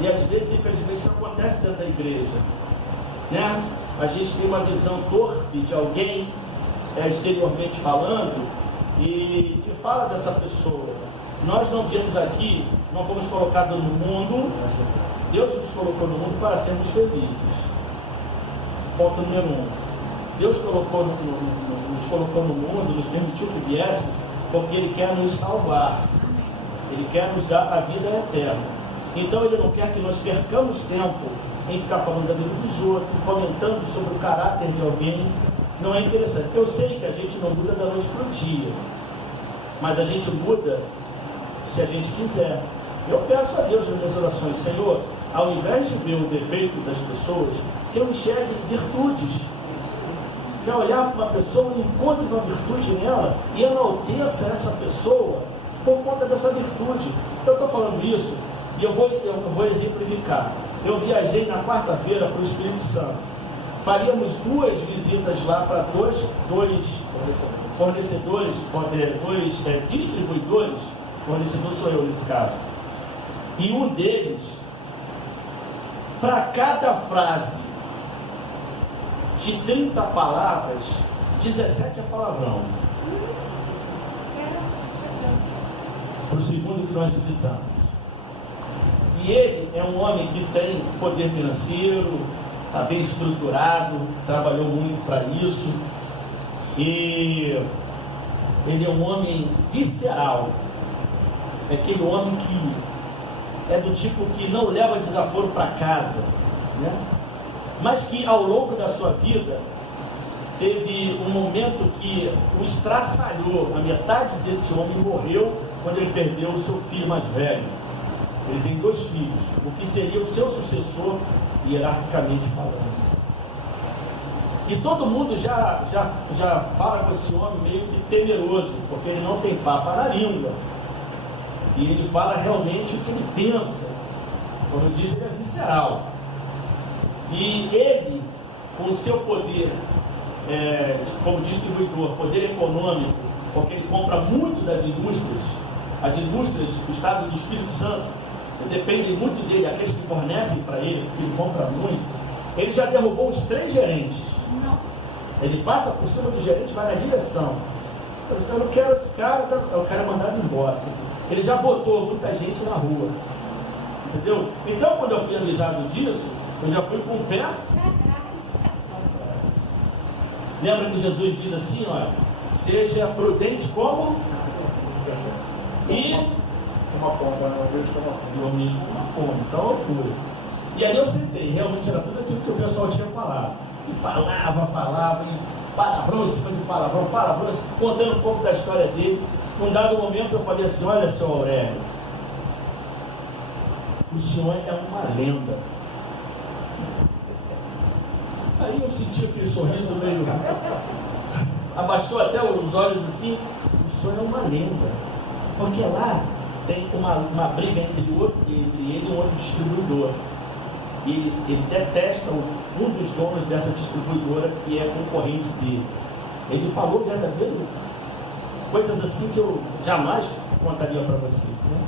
E às vezes, infelizmente, isso acontece dentro da igreja, né? A gente tem uma visão torpe de alguém, exteriormente falando, e fala dessa pessoa. Nós não viemos aqui, não fomos colocados no mundo, Deus nos colocou no mundo para sermos felizes. Ponto número 1. Deus nos colocou no mundo, nos permitiu que viéssemos, porque Ele quer nos salvar. Ele quer nos dar a vida eterna. Então Ele não quer que nós percamos tempo em ficar falando da vida dos outros, comentando sobre o caráter de alguém. Não é interessante. Eu sei que a gente não muda da noite para o dia, mas a gente muda se a gente quiser. Eu peço a Deus nas minhas orações: Senhor, ao invés de ver o defeito das pessoas, que eu enxergue virtudes. Que eu olhar para uma pessoa e encontre uma virtude nela e enalteça essa pessoa por conta dessa virtude. Eu estou falando isso e eu vou exemplificar. Eu viajei na quarta-feira para o Espírito Santo. Faríamos 2 visitas lá para dois fornecedores, 2 distribuidores. Fornecedor sou eu nesse caso. E um deles, para cada frase de 30 palavras, 17 é palavrão. Para o segundo que nós visitamos. E ele é um homem que tem poder financeiro, está bem estruturado, trabalhou muito para isso. E ele é um homem visceral. É aquele homem que é do tipo que não leva desaforo para casa, né? Mas que ao longo da sua vida teve um momento que o estraçalhou. A metade desse homem morreu quando ele perdeu o seu filho mais velho. Ele tem 2 filhos, o que seria o seu sucessor, hierarquicamente falando. E todo mundo já fala com esse homem meio que temeroso, porque ele não tem papa na língua. E ele fala realmente o que ele pensa. Como eu disse, ele é visceral. E ele, com o seu poder como distribuidor, poder econômico, porque ele compra muito das indústrias, as indústrias do Estado do Espírito Santo dependem muito dele, aqueles que fornecem para ele, porque ele compra muito. Ele já derrubou os 3 gerentes. Ele passa por cima do gerente, vai na direção. Eu não quero esse cara, o cara é mandado embora. Ele já botou muita gente na rua. Entendeu? Então, quando eu fui avisado disso, eu já fui com o pé Lembra que Jesus diz assim, olha, seja prudente como? E uma pomba, né? eu mesmo uma pomba. Então eu fui. E aí eu sentei, realmente era tudo aquilo que o pessoal tinha falado. E falava, e palavrão em cima de palavrão, contando um pouco da história dele. Num dado momento eu falei assim, olha, seu Aurélio, o senhor é uma lenda. Aí eu senti aquele sorriso meio... abaixou até os olhos assim, o senhor é uma lenda. Porque lá tem uma briga entre ele e um outro distribuidor. E ele detesta um dos donos dessa distribuidora que é concorrente dele. Ele falou verdadeiro coisas assim que eu jamais contaria para vocês, né?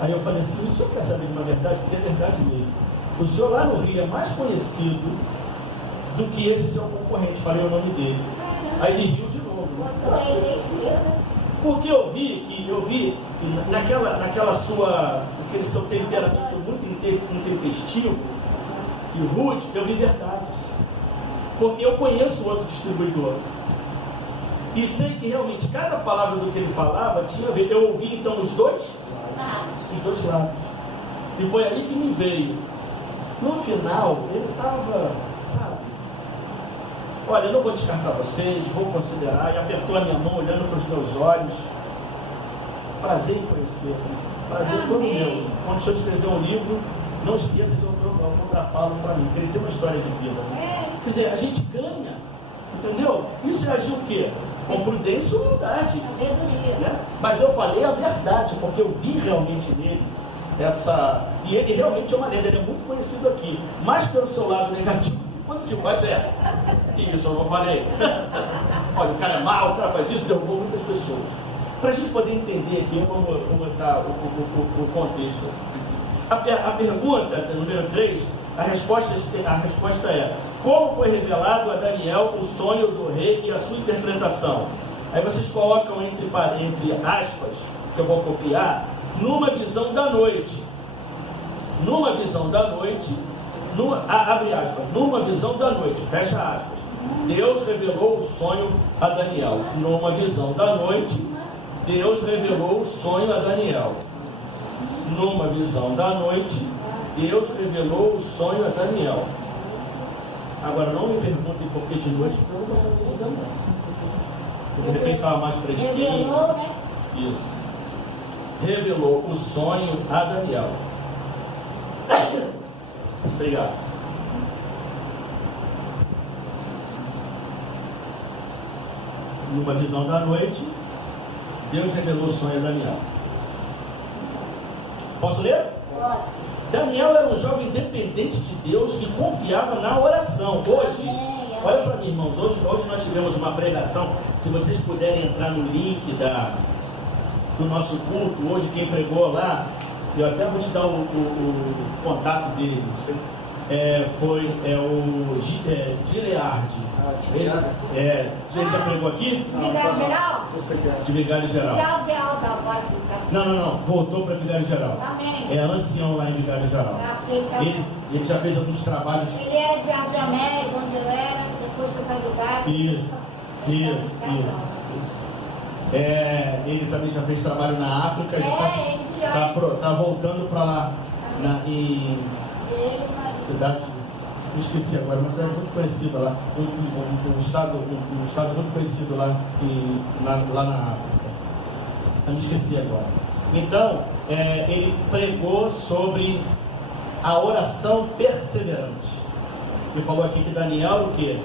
Aí eu falei assim, o senhor quer saber de uma verdade? Porque é verdade mesmo. O senhor lá no Rio é mais conhecido do que esse seu concorrente. Falei o nome dele. Aí ele riu de novo. Porque eu vi que naquele seu temperamento muito intempestivo e rude, eu vi verdades. Porque eu conheço o outro distribuidor. E sei que realmente cada palavra do que ele falava tinha a ver. Eu ouvi então os dois lados. E foi aí que me veio. No final, ele estava, sabe? Olha, eu não vou descartar vocês, vou considerar. E apertou a minha mão, olhando para os meus olhos. Prazer em conhecer. Prazer todo meu. Quando o senhor escrever um livro, não esqueça de autografá-lo para mim, porque ele tem uma história de vida. Quer dizer, a gente ganha, entendeu? Isso é agir o quê? Com prudência e humildade. Né? Mas eu falei a verdade, porque eu vi realmente nele essa. E ele realmente é uma lenda, ele é muito conhecido aqui. Mais pelo seu lado negativo do que positivo. Mas isso eu não falei. Olha, o cara é mau, o cara faz isso, derrubou muitas pessoas. Para a gente poder entender aqui, como está o contexto. A pergunta, número 3, a resposta é: como foi revelado a Daniel o sonho do rei e a sua interpretação? Aí vocês colocam entre aspas, que eu vou copiar, numa visão da noite. Numa visão da noite, abre aspas, numa visão da noite, fecha aspas. Deus revelou o sonho a Daniel. Numa visão da noite, Deus revelou o sonho a Daniel. Numa visão da noite, Deus revelou o sonho a Daniel. Agora não me perguntem por que de noite, porque eu não vou saber dizer não. De repente estava mais fresquinho. Revelou, né? Isso. Revelou o sonho a Daniel. Obrigado. Numa visão da noite, Deus revelou o sonho a Daniel. Posso ler? Pode. Daniel era um jovem dependente de Deus e confiava na oração. Hoje, olha para mim, irmãos, hoje nós tivemos uma pregação. Se vocês puderem entrar no link do nosso culto, hoje quem pregou lá, eu até vou te dar o contato dele. Foi o Gilead. Ele já pregou aqui? De vigário geral? De vigário geral. De alta agora. Não, voltou para vigário geral. Amém. É ancião lá em vigário geral. Ele já fez alguns trabalhos. Ele era de Arte América, onde ele era, depois foi para vigário. Isso. Ele também já fez trabalho na África. Está voltando para lá em cidade, não esqueci agora, uma cidade muito conhecida lá, um estado muito conhecido lá na África. Eu me esqueci agora. Então, ele pregou sobre a oração perseverante. Ele falou aqui que Daniel, o quê?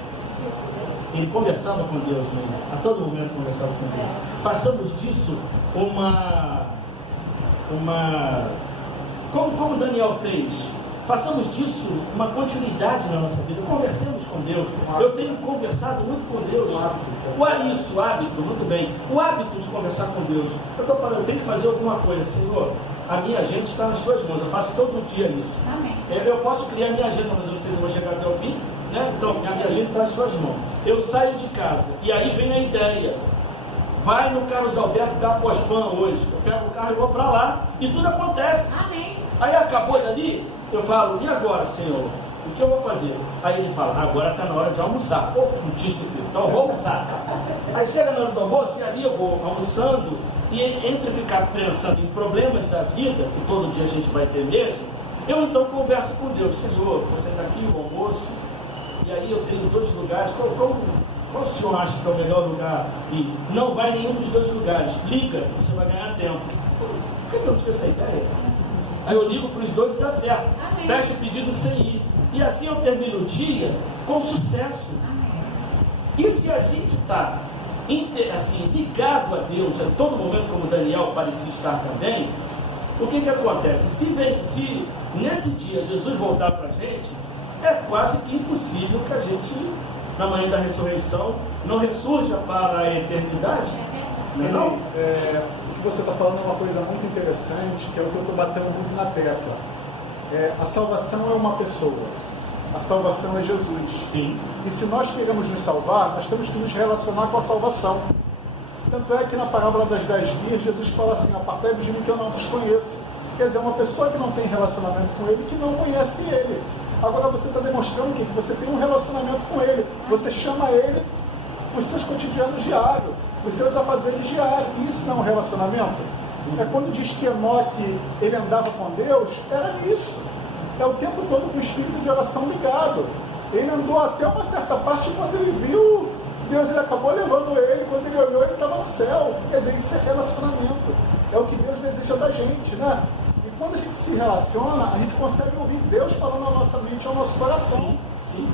Ele conversava com Deus mesmo. A todo momento conversava com Deus. Façamos disso como Daniel fez. Façamos disso uma continuidade na nossa vida. Conversemos com Deus. Eu tenho conversado muito com Deus. O hábito, muito bem. O hábito de conversar com Deus. Eu estou falando, eu tenho que fazer alguma coisa. Senhor, a minha agenda está nas suas mãos. Eu faço todo dia isso. Amém. Eu posso criar a minha agenda, mas não sei se vou chegar até o fim. Né? Então, a minha agenda está nas suas mãos. Eu saio de casa e aí vem a ideia. Vai no Carlos Alberto da Pospan hoje. Eu pego o carro e vou para lá. E tudo acontece. Amém. Aí acabou dali, eu falo, e agora, Senhor? o que eu vou fazer? Aí ele fala, agora está na hora de almoçar. Pô, não tinha esquecido, então eu vou almoçar. Aí chega na hora do almoço e ali eu vou almoçando, e entre ficar pensando em problemas da vida, que todo dia a gente vai ter mesmo, eu então converso com Deus. Senhor, você está aqui o almoço, e aí eu tenho 2 lugares, qual o senhor acha que é o melhor lugar? E não vai nenhum dos 2 lugares, liga, você vai ganhar tempo. Por que eu não tinha essa ideia? Aí eu ligo para os 2 e dá certo. Amém. Fecho o pedido sem ir. E assim eu termino o dia com sucesso. Amém. E se a gente está assim, ligado a Deus a todo momento, como Daniel parecia estar também, o que acontece? Se nesse dia Jesus voltar para a gente, é quase que impossível que a gente, na manhã da ressurreição, não ressurja para a eternidade. Não? O que você está falando é uma coisa muito interessante, que é o que eu estou batendo muito na tecla. A salvação é uma pessoa. A salvação é Jesus. Sim. E se nós queremos nos salvar, nós temos que nos relacionar com a salvação. Tanto é que na parábola das 10 virgens, Jesus fala assim, apartai-vos de mim que eu não vos conheço. Quer dizer, uma pessoa que não tem relacionamento com ele, que não conhece ele. Agora você está demonstrando que você tem um relacionamento com ele. Você chama ele para os seus cotidianos diários, os seus afazeres diários. E isso não é um relacionamento? É quando diz que Enoque ele andava com Deus, era isso. É o tempo todo com o espírito de oração ligado. Ele andou até uma certa parte, quando ele viu Deus, ele acabou levando ele, quando ele olhou, ele estava no céu. Quer dizer, isso é relacionamento. É o que Deus deseja da gente, né? E quando a gente se relaciona, a gente consegue ouvir Deus falando na nossa mente, ao nosso coração. Sim, sim.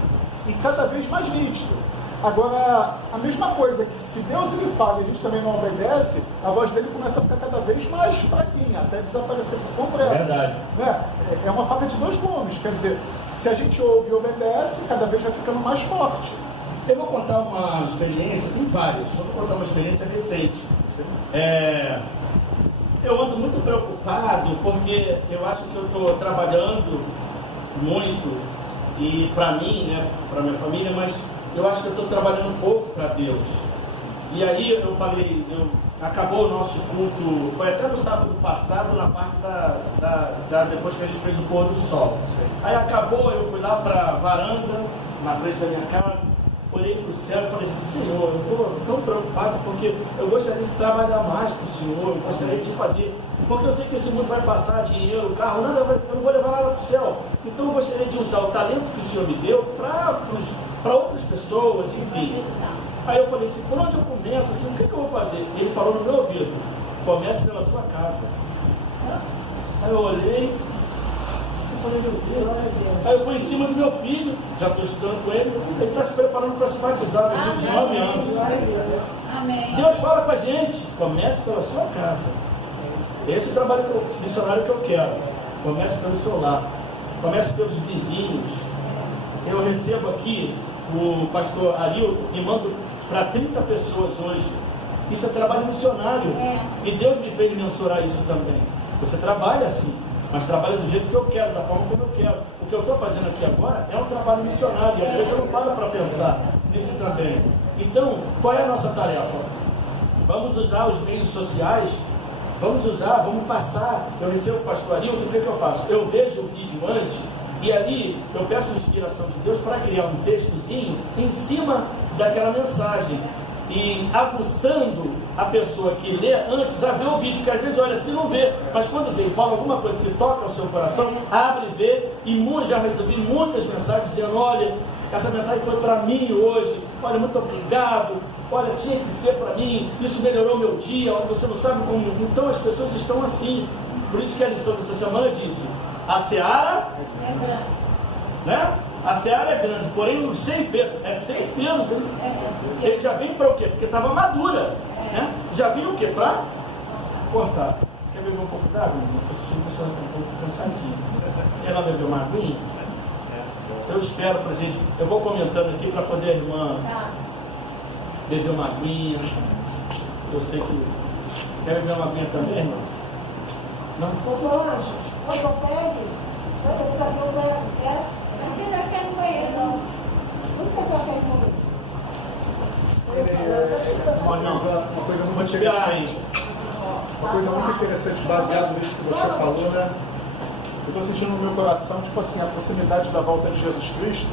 E cada vez mais nítido. Agora, a mesma coisa, que se Deus ele fala e a gente também não obedece, a voz dele começa a ficar cada vez mais fraquinha, até desaparecer por completo. Verdade. Né? É uma faca de 2 gumes. Quer dizer, se a gente ouve e obedece, cada vez vai ficando mais forte. Eu vou contar uma experiência, tem várias, vou contar uma experiência recente. Eu ando muito preocupado porque eu acho que eu estou trabalhando muito, e para mim, né, para minha família, mas eu acho que eu estou trabalhando pouco para Deus. E aí eu falei, acabou o nosso culto, foi até no sábado passado, na parte já depois que a gente fez o pôr do sol. Aí acabou, eu fui lá para a varanda, na frente da minha casa, olhei para o céu e falei assim, Senhor, eu estou tão preocupado porque eu gostaria de trabalhar mais para o Senhor, eu gostaria de fazer, porque eu sei que esse mundo vai passar, dinheiro, carro, eu não vou levar nada para o céu. Então eu gostaria de usar o talento que o Senhor me deu para outras pessoas, enfim. Aí eu falei assim, por onde eu começo, assim, o que eu vou fazer? Ele falou no meu ouvido, comece pela sua casa. Aí eu olhei, falei, meu Deus. Aí eu fui em cima do meu filho, já estou estudando com ele está se preparando para se batizar, meu filho de 9 anos. Amém. Deus fala com a gente, comece pela sua casa. Esse é o trabalho missionário que eu quero. Comece pelo seu lar, comece pelos vizinhos. Eu recebo aqui o pastor Arilton e mando para 30 pessoas hoje. Isso é trabalho missionário. E Deus me fez mensurar isso também. Você trabalha assim, mas trabalha do jeito que eu quero, da forma como eu quero. O que eu estou fazendo aqui agora é um trabalho missionário, e às vezes eu não paro para pensar nisso também. Então, qual é a nossa tarefa? Vamos usar os meios sociais, vamos passar. Eu recebo o pastor Arilton, o que eu faço? Eu vejo o vídeo antes, e ali eu peço a inspiração de Deus para criar um textozinho em cima daquela mensagem. E aguçando a pessoa que lê antes a ver o vídeo, que às vezes olha assim não vê, mas quando vê e fala alguma coisa que toca o seu coração, abre e vê. E já recebi muitas mensagens dizendo, olha, essa mensagem foi para mim hoje, olha, muito obrigado, olha, tinha que ser para mim, isso melhorou meu dia, olha, você não sabe como. Então as pessoas estão assim. Por isso que a lição dessa semana disse, a seara é grande, né? A seara é grande, porém os ceifeiros, ceifeiros, ele já vem para o quê? Porque estava madura, né? Já vinha o quê? Para cortar. Quer beber um pouco d'água? Estou sentindo que a pessoa está um pouco cansadinha. Ela bebeu uma aguinha? Eu espero para a gente, eu vou comentando aqui para poder a irmã beber uma aguinha. Eu sei que... Quer beber uma aguinha também, irmã? Não? Pastor Anjo, quando eu pego, você fica aqui, eu pego, quer? Aqui nós queremos no banheiro, não. Não sei se eu quero resolver. Uma coisa muito interessante. Uma coisa muito interessante, baseado nisso que você falou, né? eu estou sentindo no meu coração, tipo assim, a proximidade da volta de Jesus Cristo,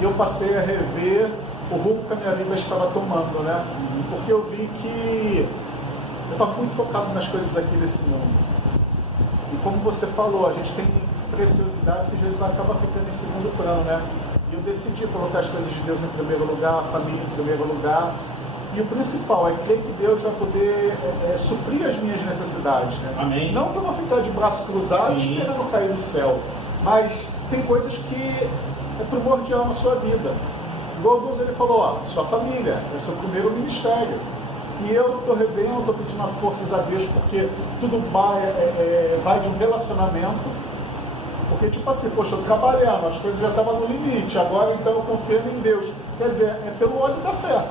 e eu passei a rever o rumo que a minha vida estava tomando, né? Porque eu vi que eu estava muito focado nas coisas aqui desse mundo. E como você falou, a gente tem preciosidade que Jesus acaba ficando em segundo plano, né? E eu decidi colocar as coisas de Deus em primeiro lugar, a família em primeiro lugar. E o principal é crer que Deus vai poder suprir as minhas necessidades, né? Amém. Não que eu vou ficar de braços cruzados esperando cair do céu, mas tem coisas que é primordial na sua vida. Igual Deus ele falou, ó, sua família é seu primeiro ministério. E eu estou revendo, estou pedindo forças a Deus, porque tudo vai de um relacionamento. Porque, tipo assim, poxa, eu trabalhando, as coisas já estavam no limite, agora então eu confio em Deus. Quer dizer, é pelo olho da fé.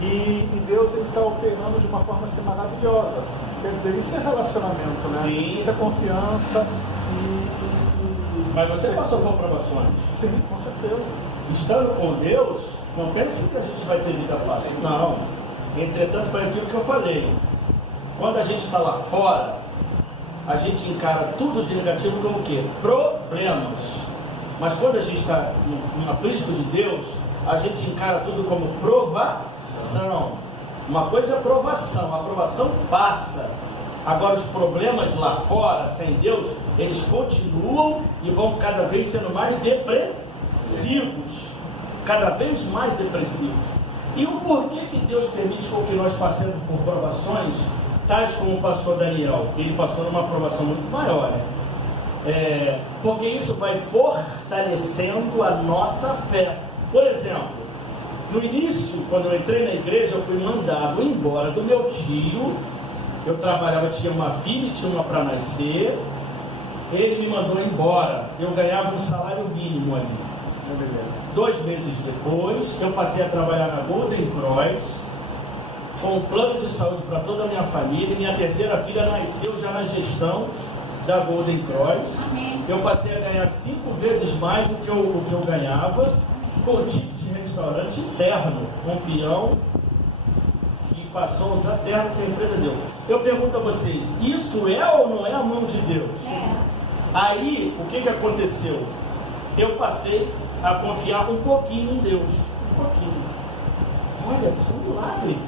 E Deus está operando de uma forma assim, maravilhosa. Quer dizer, isso é relacionamento, né? Sim. Isso é confiança. Mas você passou por provações. Sim, com certeza. Estando com Deus, não pense que a gente vai ter vida fácil. Não. Entretanto, foi aquilo que eu falei. Quando a gente está lá fora, a gente encara tudo de negativo como o quê? Problemas. Mas quando a gente está no aprisco de Deus, a gente encara tudo como provação. Uma coisa é provação, a provação passa. Agora os problemas lá fora, sem Deus, eles continuam e vão cada vez sendo mais depressivos. Cada vez mais depressivos. E o porquê que Deus permite com que nós passemos por provações, tais como o pastor Daniel? Ele passou numa provação muito maior, né? Porque isso vai fortalecendo a nossa fé. Por exemplo, no início, quando eu entrei na igreja, eu fui mandado embora do meu tio. Eu trabalhava, tinha uma filha e tinha uma para nascer. Ele me mandou embora. Eu ganhava um salário mínimo ali. 2 meses depois, eu passei a trabalhar na Golden Cross, com um plano de saúde para toda a minha família. Minha terceira filha nasceu já na gestão da Golden Cross. Eu passei a ganhar 5 vezes mais do que eu ganhava, com ticket de restaurante interno, com peão, que passou a usar terno que a empresa deu. Eu pergunto a vocês, isso é ou não é a mão de Deus? Aí, o que aconteceu? Eu passei a confiar um pouquinho em Deus. Um pouquinho. Olha, isso é um milagre.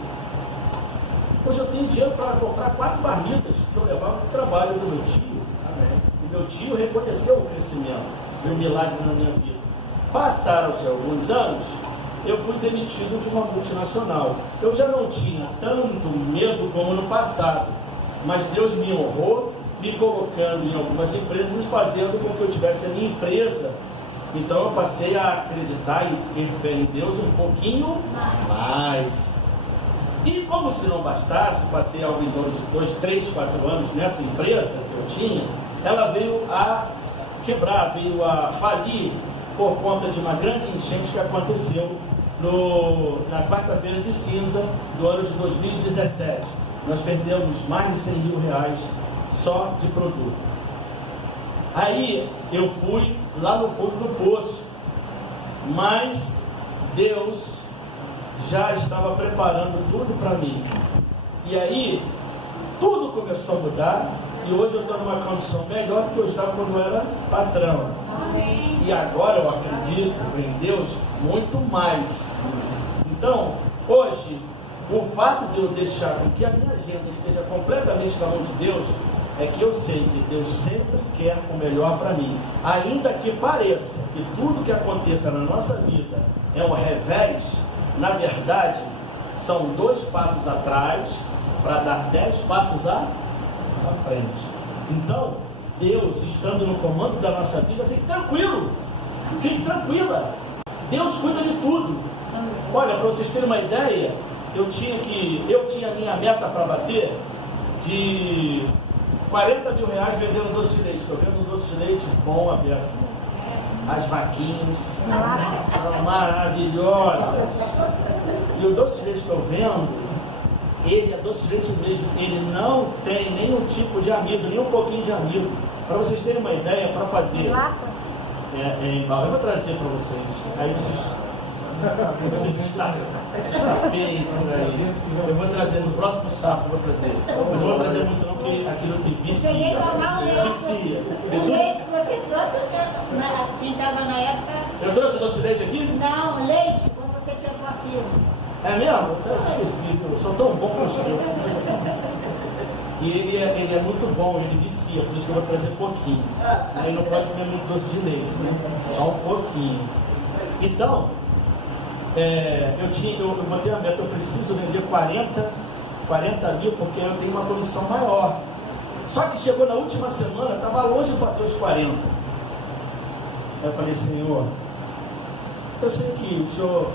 Hoje eu tenho dinheiro para comprar 4 marmitas que eu levava para o trabalho do meu tio. Amém. E meu tio reconheceu o crescimento e o milagre na minha vida. Passaram-se alguns anos, eu fui demitido de uma multinacional. Eu já não tinha tanto medo como no passado, mas Deus me honrou, me colocando em algumas empresas e fazendo com que eu tivesse a minha empresa. Então eu passei a acreditar e ter fé em Deus um pouquinho mais. E como se não bastasse, passei algo em torno de 2, 3, 4 anos nessa empresa que eu tinha, ela veio a quebrar, veio a falir por conta de uma grande enchente que aconteceu na quarta-feira de cinza do ano de 2017. Nós perdemos mais de 100 mil reais só de produto. Aí eu fui lá no fundo do poço, mas Deus já estava preparando tudo para mim. E aí tudo começou a mudar e hoje eu estou numa condição melhor do que eu estava quando eu era patrão. Amém. E agora eu acredito em Deus muito mais. Então, hoje, o fato de eu deixar com que a minha agenda esteja completamente na mão de Deus, é que eu sei que Deus sempre quer o melhor para mim. Ainda que pareça que tudo que aconteça na nossa vida é um revés, na verdade, são 2 passos atrás para dar 10 passos à frente. Então, Deus, estando no comando da nossa vida, fique tranquilo, fique tranquila. Deus cuida de tudo. Olha, para vocês terem uma ideia, eu tinha a minha meta para bater de 40 mil reais vendendo doce de leite. Estou vendo um doce de leite bom, aberto. As vaquinhas são maravilhosas. E o doce de leite que eu vendo, ele é doce de leite mesmo. Ele não tem nenhum tipo de amido, nem um pouquinho de amido. Para vocês terem uma ideia, para fazer. Eu vou trazer para vocês. Aí vocês estapeiem por aí. Eu vou trazer no próximo sábado. Eu vou trazer muito, não, porque aquilo te vicia. Peguei tomar o Vicia. leite que você trouxe, quem estava na época. Eu trouxe doce de leite aqui? Não, leite, quando você tinha com a filha. É mesmo? Eu esqueci, eu sou tão bom que eu esqueço. E ele é muito bom, ele vicia, por isso que eu vou trazer pouquinho. Ele não pode comer muito doce de leite, né? Só um pouquinho. Então, eu botei a meta, eu preciso vender 40 mil, porque eu tenho uma produção maior. Só que chegou na última semana, estava longe de bater os 40. Aí eu falei, Senhor, eu sei que o Senhor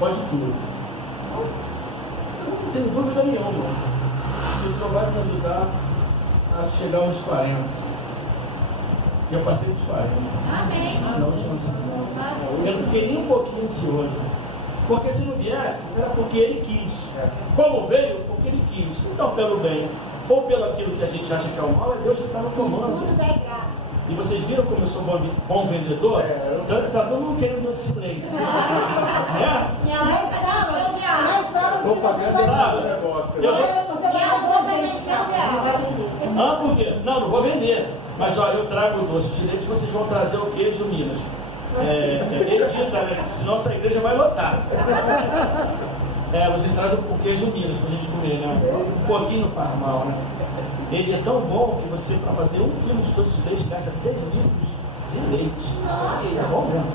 pode tudo. Eu não tenho dúvida nenhuma. O Senhor vai me ajudar a chegar aos 40. E eu passei dos 40. Amém. Na última semana. Eu não fiquei nem um pouquinho ansioso. Porque se não viesse, era porque ele quis. Como veio, porque ele quis. Então, pelo bem, ou pelo aquilo que a gente acha que é o mal, é Deus que está no comando. Tudo dá graça. E vocês viram como eu sou bom vendedor? Está todo mundo querendo doce de leite. Minha mãe está de água. Propaganda do negócio. Você vai Minha boca vender, encheu de não vai água. vender. Ah, por quê? Não vou vender. Mas ó, eu trago o doce de leite, vocês vão trazer o queijo Minas. Edita, né? Senão essa igreja vai lotar. Vocês trazem o queijo Minas pra gente comer, né? Um pouquinho não faz mal, né? Ele é tão bom que você, para fazer 1 quilo de doce de leite, gasta 6 litros de leite. É bom mesmo.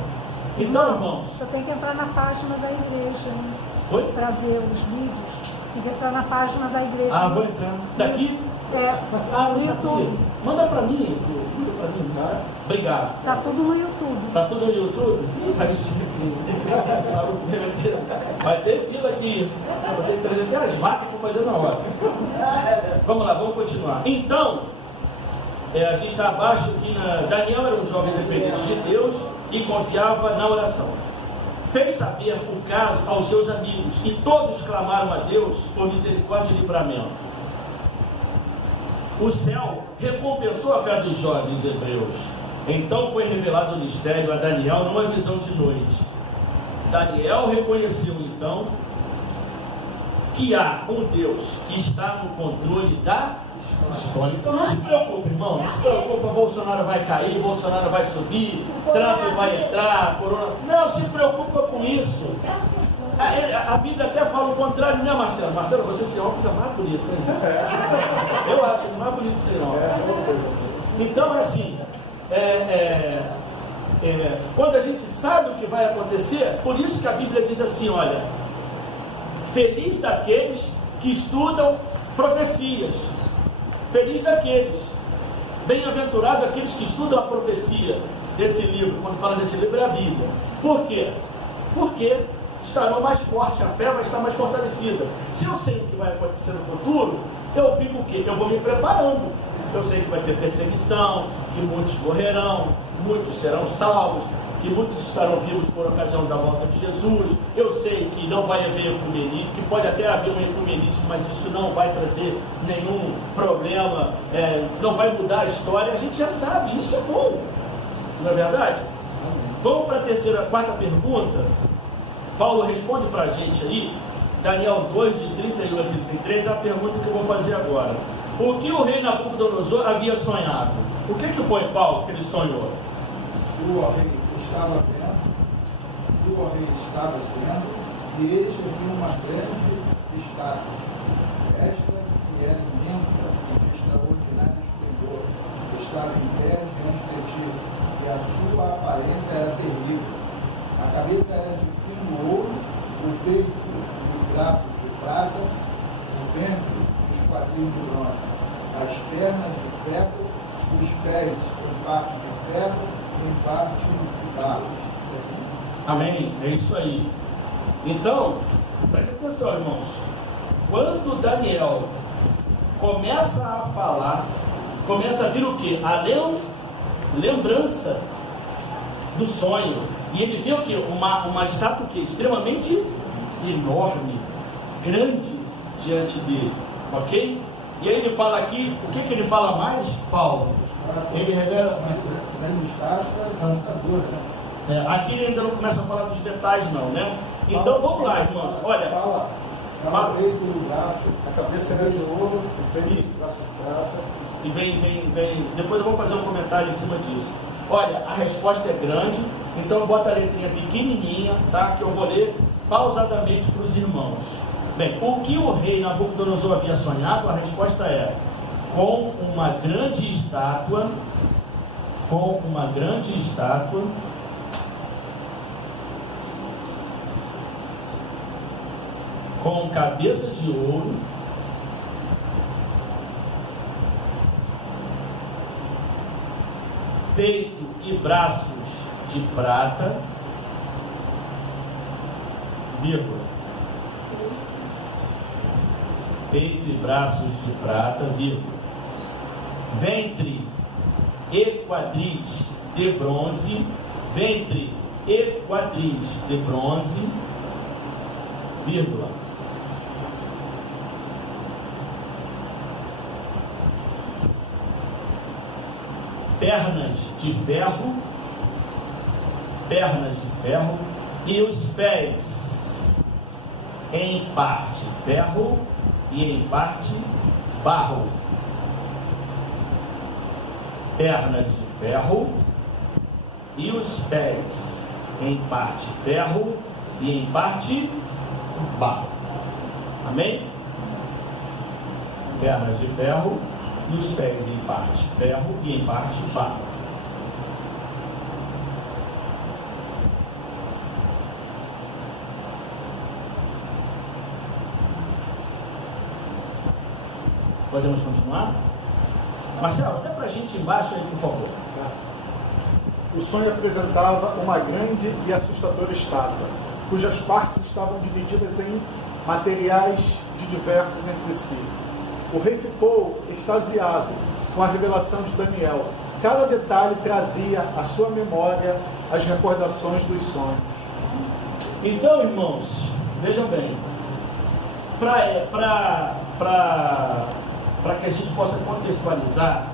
Então, irmãos. Você tem que entrar na página da igreja, né? Oi? Para ver os vídeos. Tem que entrar na página da igreja. Ah, vou entrar. Daqui? No não YouTube. sabia. Manda pra mim, tá? Obrigado. Tá tudo no YouTube. Tá tudo no YouTube? Vai Vai ter fila aqui. Vai ter que trazer até as vacas para fazer na hora. Vamos lá, vamos continuar. Então, a gente está abaixo aqui na... Daniel era um jovem dependente de Deus e confiava na oração. Fez saber o caso aos seus amigos e todos clamaram a Deus por misericórdia e livramento. O céu recompensou a fé dos jovens hebreus. Então foi revelado o mistério a Daniel numa visão de noite. Daniel reconheceu então que há um Deus que está no controle da história. Então não se preocupe, irmão. Não se preocupe, Bolsonaro vai cair, Bolsonaro vai subir, Trump vai entrar, Corona. Não se preocupa com isso. A Bíblia até fala o contrário, né, Marcelo? Marcelo, você sem óculos é mais bonito, hein? Eu acho ele mais bonito sem óculos. Então, é assim, quando a gente sabe o que vai acontecer, por isso que a Bíblia diz assim, olha, feliz daqueles que estudam profecias. Feliz daqueles. Bem-aventurado aqueles que estudam a profecia desse livro. Quando fala desse livro é a Bíblia. Por quê? Porque estarão mais fortes, a fé vai estar mais fortalecida. Se eu sei o que vai acontecer no futuro, eu fico o quê? Eu vou me preparando. Eu sei que vai ter perseguição, que muitos morrerão, muitos serão salvos, que muitos estarão vivos por ocasião da volta de Jesus. Eu sei que não vai haver ecumenismo, que pode até haver um ecumenismo, mas isso não vai trazer nenhum problema, não vai mudar a história. A gente já sabe, isso é bom, não é verdade? Vamos para a quarta pergunta. Paulo responde para a gente aí, Daniel 2, de 31 a 33, a pergunta que eu vou fazer agora. O que o rei Nabucodonosor havia sonhado? O que foi, Paulo, que ele sonhou? O rei estava vendo, e eles haviam uma grande estátua, esta que era imensa e de extraordinário esplendor, estava em pé diante de ti, e a sua aparência era terrível. A cabeça era de fino ouro, o peito e os braços de prata, o ventre e os quadris de bronze, as pernas de ferro, os pés em parte de ferro e em parte de barro. Amém? É isso aí. Então, preste atenção, irmãos. Quando Daniel começa a falar, começa a vir o quê? A lembrança do sonho. E ele vê o quê? Uma estátua que extremamente enorme, grande diante dele. Ok? E aí ele fala aqui, o que ele fala mais, Paulo? Ele revela. Aqui ele ainda não começa a falar dos detalhes, não, né? Então vamos lá, irmãos. Olha, Ela veio do braço, a cabeça era de ouro, o peito de braço de prata. E vem. Depois eu vou fazer um comentário em cima disso. Olha, a resposta é grande, então bota a letrinha pequenininha, tá? Que eu vou ler pausadamente para os irmãos. Bem, o que o rei Nabucodonosor havia sonhado? A resposta é: com uma grande estátua, com cabeça de ouro, peito e braços de prata, vírgula. Peito e braços de prata, vírgula. Ventre e quadris de bronze, ventre e quadris de bronze, vírgula. Pernas de ferro, e os pés em parte ferro e em parte barro. Pernas de ferro e os pés em parte ferro e em parte barro. Amém? Pernas de ferro e os pés em parte ferro e em parte barro. Podemos continuar? Marcelo, olha para a gente embaixo aí, por favor. O sonho apresentava uma grande e assustadora estátua, cujas partes estavam divididas em materiais de diversos entre si. O rei ficou extasiado com a revelação de Daniel. Cada detalhe trazia à sua memória as recordações dos sonhos. Então, irmãos, vejam bem, para que a gente possa contextualizar,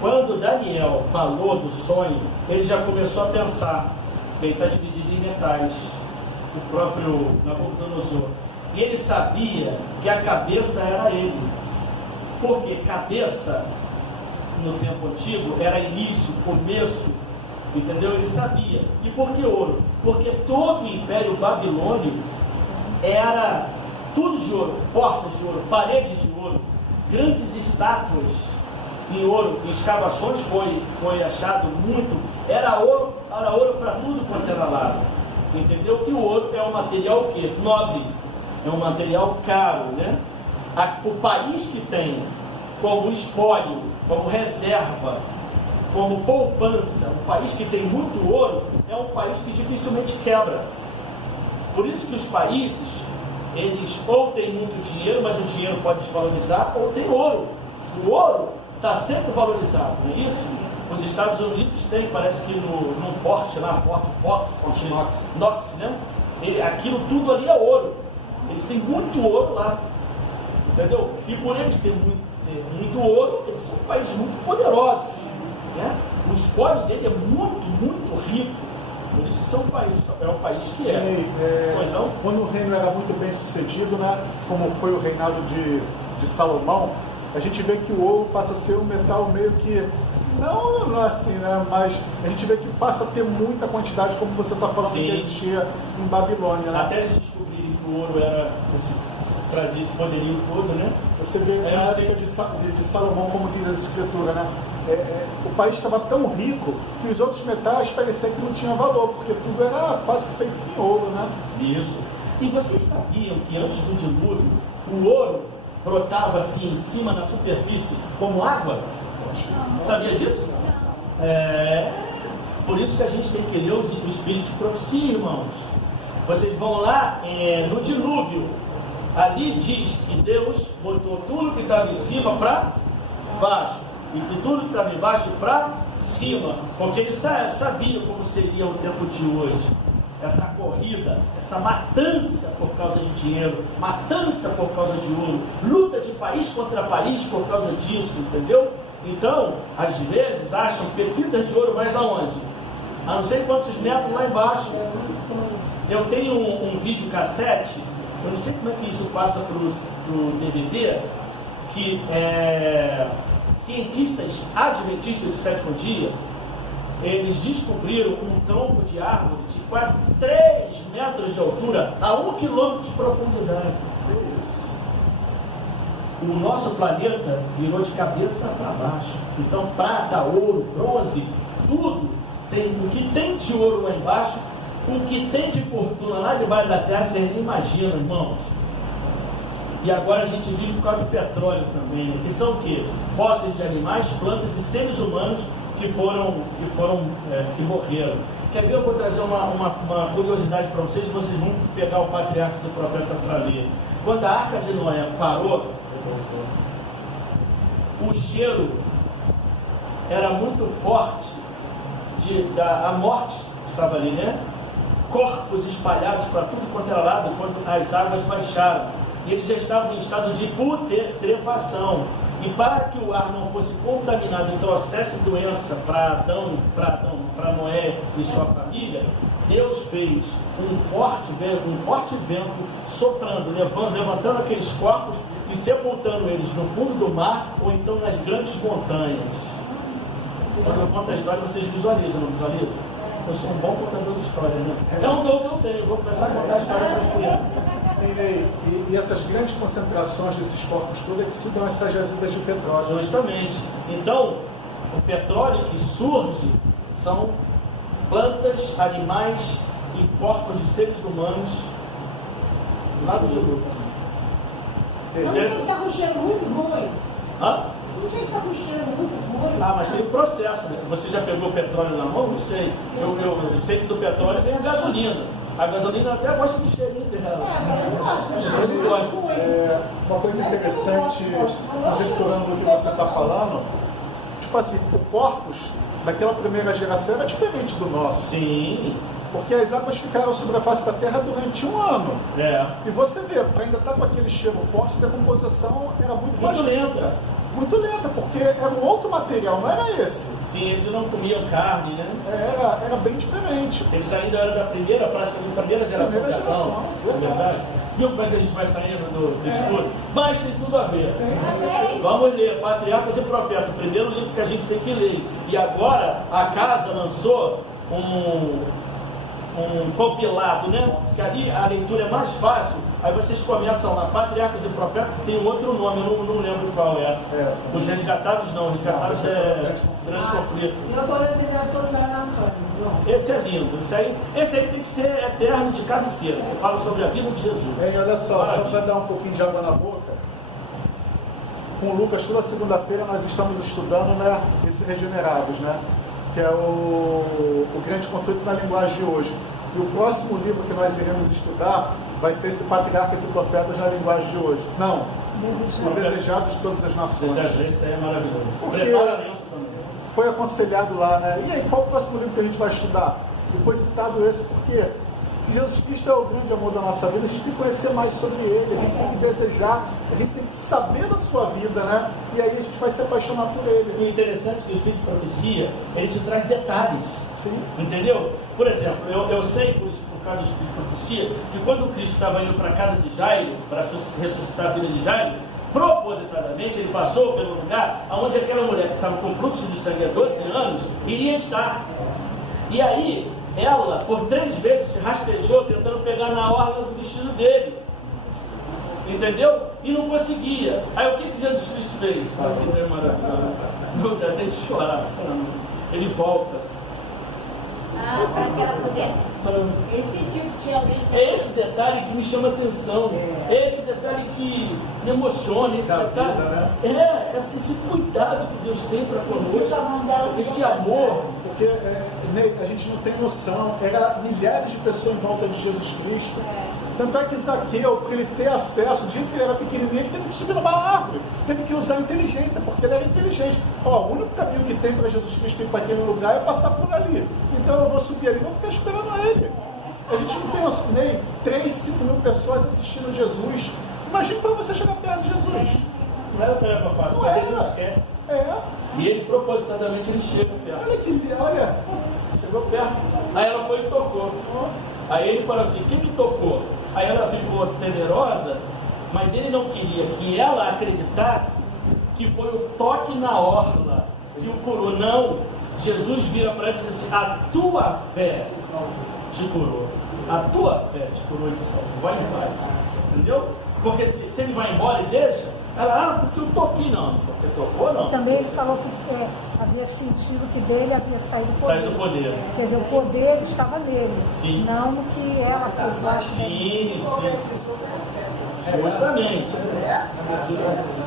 quando Daniel falou do sonho, ele já começou a pensar, ele está dividido em metais, o próprio Nabucodonosor, e ele sabia que a cabeça era ele, porque cabeça, no tempo antigo, era início, começo, entendeu? Ele sabia. E por que ouro? Porque todo o Império Babilônio era tudo de ouro, portas de ouro, paredes de ouro, grandes estátuas em ouro, em escavações foi achado muito, era ouro para tudo quanto era lado, entendeu? E o ouro é um material o quê? Nobre, é um material caro, né? O país que tem como espólio, como reserva, como poupança, um país que tem muito ouro, é um país que dificilmente quebra. Por isso que os países, eles ou têm muito dinheiro, mas o dinheiro pode desvalorizar, ou tem ouro. O ouro está sempre valorizado, não é isso? Os Estados Unidos têm, parece que no Forte lá, Knox, né? Aquilo tudo ali é ouro. Eles têm muito ouro lá, entendeu? E por eles terem muito ouro, eles são países muito poderosos, né? O espólio dele é muito, muito rico. Por isso que são países, é o país que é. Então, quando o reino era muito bem sucedido, né, como foi o reinado de Salomão, a gente vê que o ouro passa a ser um metal meio que, não assim, né, mas a gente vê que passa a ter muita quantidade, como você está falando, sim, que existia em Babilônia. Né? Até eles descobrirem que o ouro trazia esse poderio todo, né? Você vê na época de Salomão, como diz as escrituras, né? O país estava tão rico que os outros metais pareciam que não tinham valor, porque tudo era quase que feito em ouro, né? Isso. E vocês sabiam que antes do dilúvio, o ouro brotava assim em cima na superfície como água? Sabia disso? Por isso que a gente tem que ler o Espírito de Profecia, irmãos. Vocês vão lá no dilúvio. Ali diz que Deus botou tudo que estava em cima para baixo e que tudo que estava embaixo para cima, porque ele sabia como seria o tempo de hoje. Essa corrida, essa matança por causa de dinheiro, matança por causa de ouro, luta de país contra país por causa disso, entendeu? Então, às vezes acham pepitas de ouro, mas aonde? A não sei quantos metros lá embaixo. Eu tenho um videocassete eu não sei como é que isso passa para o DVD, que cientistas adventistas do sétimo dia, eles descobriram um tronco de árvore de quase 3 metros de altura a 1 quilômetro de profundidade. O nosso planeta virou de cabeça para baixo. Então, prata, ouro, bronze, tudo, o que tem de ouro lá embaixo, o que tem de fortuna lá debaixo da terra, vocês nem imaginam, irmãos. E agora a gente vive por causa do petróleo também, né? Que são o quê? Fósseis de animais, plantas e seres humanos que morreram. Quer ver? Eu vou trazer uma curiosidade para vocês vão pegar o Patriarcas e Profetas para ler. Quando a Arca de Noé parou, o cheiro era muito forte, a morte estava ali, né? Corpos espalhados para tudo quanto era lado, quando as águas baixaram. E eles já estavam em estado de putrefação. E para que o ar não fosse contaminado e trouxesse doença para Noé e sua família, Deus fez um forte vento soprando, levantando aqueles corpos e sepultando eles no fundo do mar ou então nas grandes montanhas. Quando eu conto a história, vocês visualizam, não visualizam? Eu sou um bom contador de história, né? É um dom que eu tenho, eu vou começar a contar a história para as crianças. E essas grandes concentrações desses corpos todos é que se dão essas jazidas de petróleo. Justamente. Então, o petróleo que surge são plantas, animais e corpos de seres humanos lá do Júlio. Não sei que está com cheiro muito ruim. Hã? Não sei que está com cheiro muito ruim. Ah, mas tem um processo, né? Você já pegou o petróleo na mão? Não sei. Eu sei que do petróleo vem a gasolina. A gasolina eu até gosta do cheirinho dela. Eu gosto. Uma coisa interessante, conjecturando o que você está falando, tipo assim, o corpus daquela primeira geração era diferente do nosso. Sim. Porque as águas ficaram sobre a face da terra durante 1 ano. E você vê, para ainda estar com aquele cheiro forte, a decomposição era muito lenta. Muito lenta, porque era um outro material, não era esse. Sim, eles não comiam carne, né? Era bem diferente. Eles ainda eram da praticamente primeira geração de Adão, é verdade? Viu como é que a gente vai saindo do escuro? Mas tem tudo a ver. Vamos ler Patriarcas e Profetas, o primeiro livro que a gente tem que ler. E agora a casa lançou um compilado, né? Que ali a leitura é mais fácil. Aí vocês começam lá, Patriarcas e Profetas, que tem um outro nome, eu não lembro qual é. Os resgatados não, resgatados é Grande Conflito. Eu estou lendo todas as nações. Esse é lindo, esse aí tem que ser eterno de cabeceira. Eu falo sobre a vida de Jesus. Olha só para dar um pouquinho de água na boca, com o Lucas, toda segunda-feira nós estamos estudando, né, esse Regenerados, né? Que é o Grande Conflito na Linguagem de Hoje. E o próximo livro que nós iremos estudar vai ser esse Patriarcas e Profetas na Linguagem de Hoje. Não, o Desejado de Todas as Nações. Isso aí é maravilhoso. Prepara também. Foi aconselhado lá, né? E aí, qual o próximo livro que a gente vai estudar? E foi citado esse porque se Jesus Cristo é o grande amor da nossa vida, a gente tem que conhecer mais sobre Ele, a gente tem que desejar, a gente tem que saber da sua vida, né? E aí a gente vai se apaixonar por Ele. O interessante é que o Espírito de Profecia, ele te traz detalhes. Sim. Entendeu? Por exemplo, eu sei, por causa do Espírito de Profecia, que quando Cristo estava indo para a casa de Jairo, para ressuscitar a vida de Jairo, propositadamente ele passou pelo lugar onde aquela mulher que estava com fluxo de sangue há 12 anos iria estar. E aí, ela, por 3 vezes, rastejou, tentando pegar na orla do vestido dele. Entendeu? E não conseguia. Aí o que Jesus Cristo fez? Que é maravilhoso. Não dá até de chorar. Ele volta. Para que ela pudesse. Esse tipo de alguém. É esse detalhe que me chama a atenção. É esse detalhe que me emociona. Esse detalhe. Esse cuidado que Deus tem para conosco. Esse amor. Porque a gente não tem noção. Era milhares de pessoas em volta de Jesus Cristo. Tanto é que Zaqueu, para ele ter acesso, de que ele era pequenininho, ele teve que subir numa árvore, teve que usar a inteligência, porque ele era inteligente. O único caminho que tem para Jesus Cristo ir para aquele lugar é passar por ali. Então eu vou subir ali e vou ficar esperando ele. A gente não tem noção, nem 3, 5 mil pessoas assistindo Jesus. Imagina para você chegar perto de Jesus. Não é uma tarefa fácil, mas ele não esquece. E ele, propositadamente, ele chega perto. Olha. Chegou perto. Aí ela foi e tocou. Aí ele falou assim, quem me tocou? Aí ela ficou temerosa, mas ele não queria que ela acreditasse que foi o toque na orla que o curou. Não, Jesus vira para ela e diz assim: a tua fé te curou. A tua fé te curou e disse: vai em paz. Entendeu? Porque se ele vai embora e deixa, ela, porque eu toquei, não. Porque tocou, não. Também ele falou que havia sentido que dele havia saído o poder. Sai do poder. Quer dizer, o poder estava nele, Sim. não no que ela fez lá. Sim. Justamente.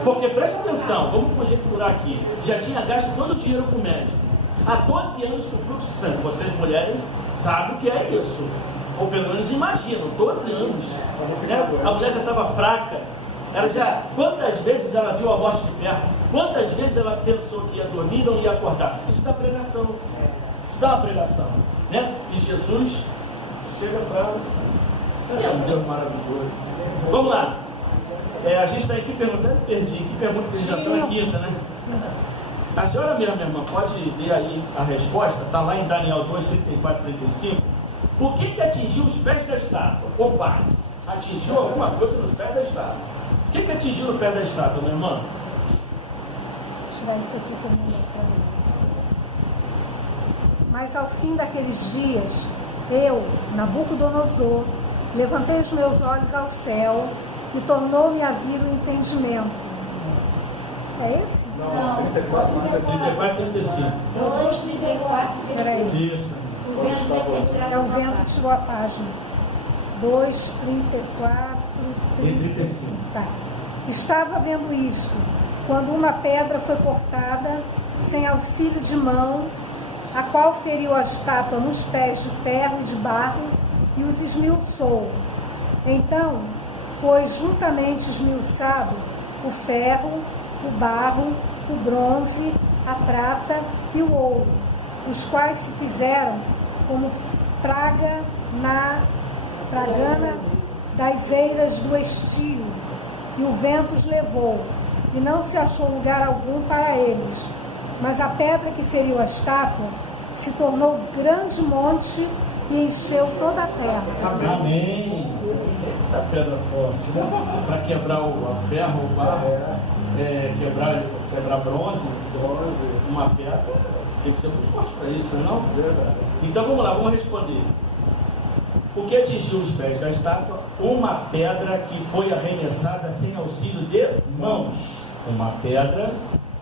Porque presta atenção, vamos conjecturar aqui. Já tinha gasto todo o dinheiro com o médico. Há 12 anos o fluxo de sangue. Vocês mulheres sabem o que é isso. Ou pelo menos imaginam, 12 anos. Né? A mulher já estava fraca. Quantas vezes ela viu a morte de perto? Quantas vezes ela pensou que ia dormir e não ia acordar? Isso dá pregação. Isso dá uma pregação. Né? E Jesus chega para ser um Deus maravilhoso. Vamos lá. A gente está aqui perguntando, perdi. Que pergunta que eles já estão aqui, né? A senhora mesmo, minha irmã, pode ler aí a resposta? Está lá em Daniel 2, 34, 35. O que atingiu os pés da estátua? Opa! Atingiu alguma coisa nos pés da estátua. O que atingiu no pé da estátua, minha irmã? Deixa eu tirar isso aqui comigo. Mas ao fim daqueles dias, eu, Nabucodonosor, levantei os meus olhos ao céu e tornou-me a vir o entendimento. É esse? Não, 34, 34, 35. 2, 34, 35. Peraí. Isso. O vento deve ter tirado É o vento que tirou a página. 2, 34, 35. Tá. Estava vendo isto, quando uma pedra foi cortada, sem auxílio de mão, a qual feriu a estátua nos pés de ferro e de barro e os esmiuçou. Então foi juntamente esmiuçado o ferro, o barro, o bronze, a prata e o ouro, os quais se fizeram como praga na tragana das eiras do estio, e o vento os levou, e não se achou lugar algum para eles. Mas a pedra que feriu a estátua se tornou grande monte e encheu toda a terra. Amém. Eita pedra forte, né? Para quebrar o ferro, o barro, quebrar bronze, uma pedra, tem que ser muito forte para isso, não é? Então vamos lá, vamos responder. O que atingiu os pés da estátua? Uma pedra que foi arremessada sem auxílio de mãos. Uma pedra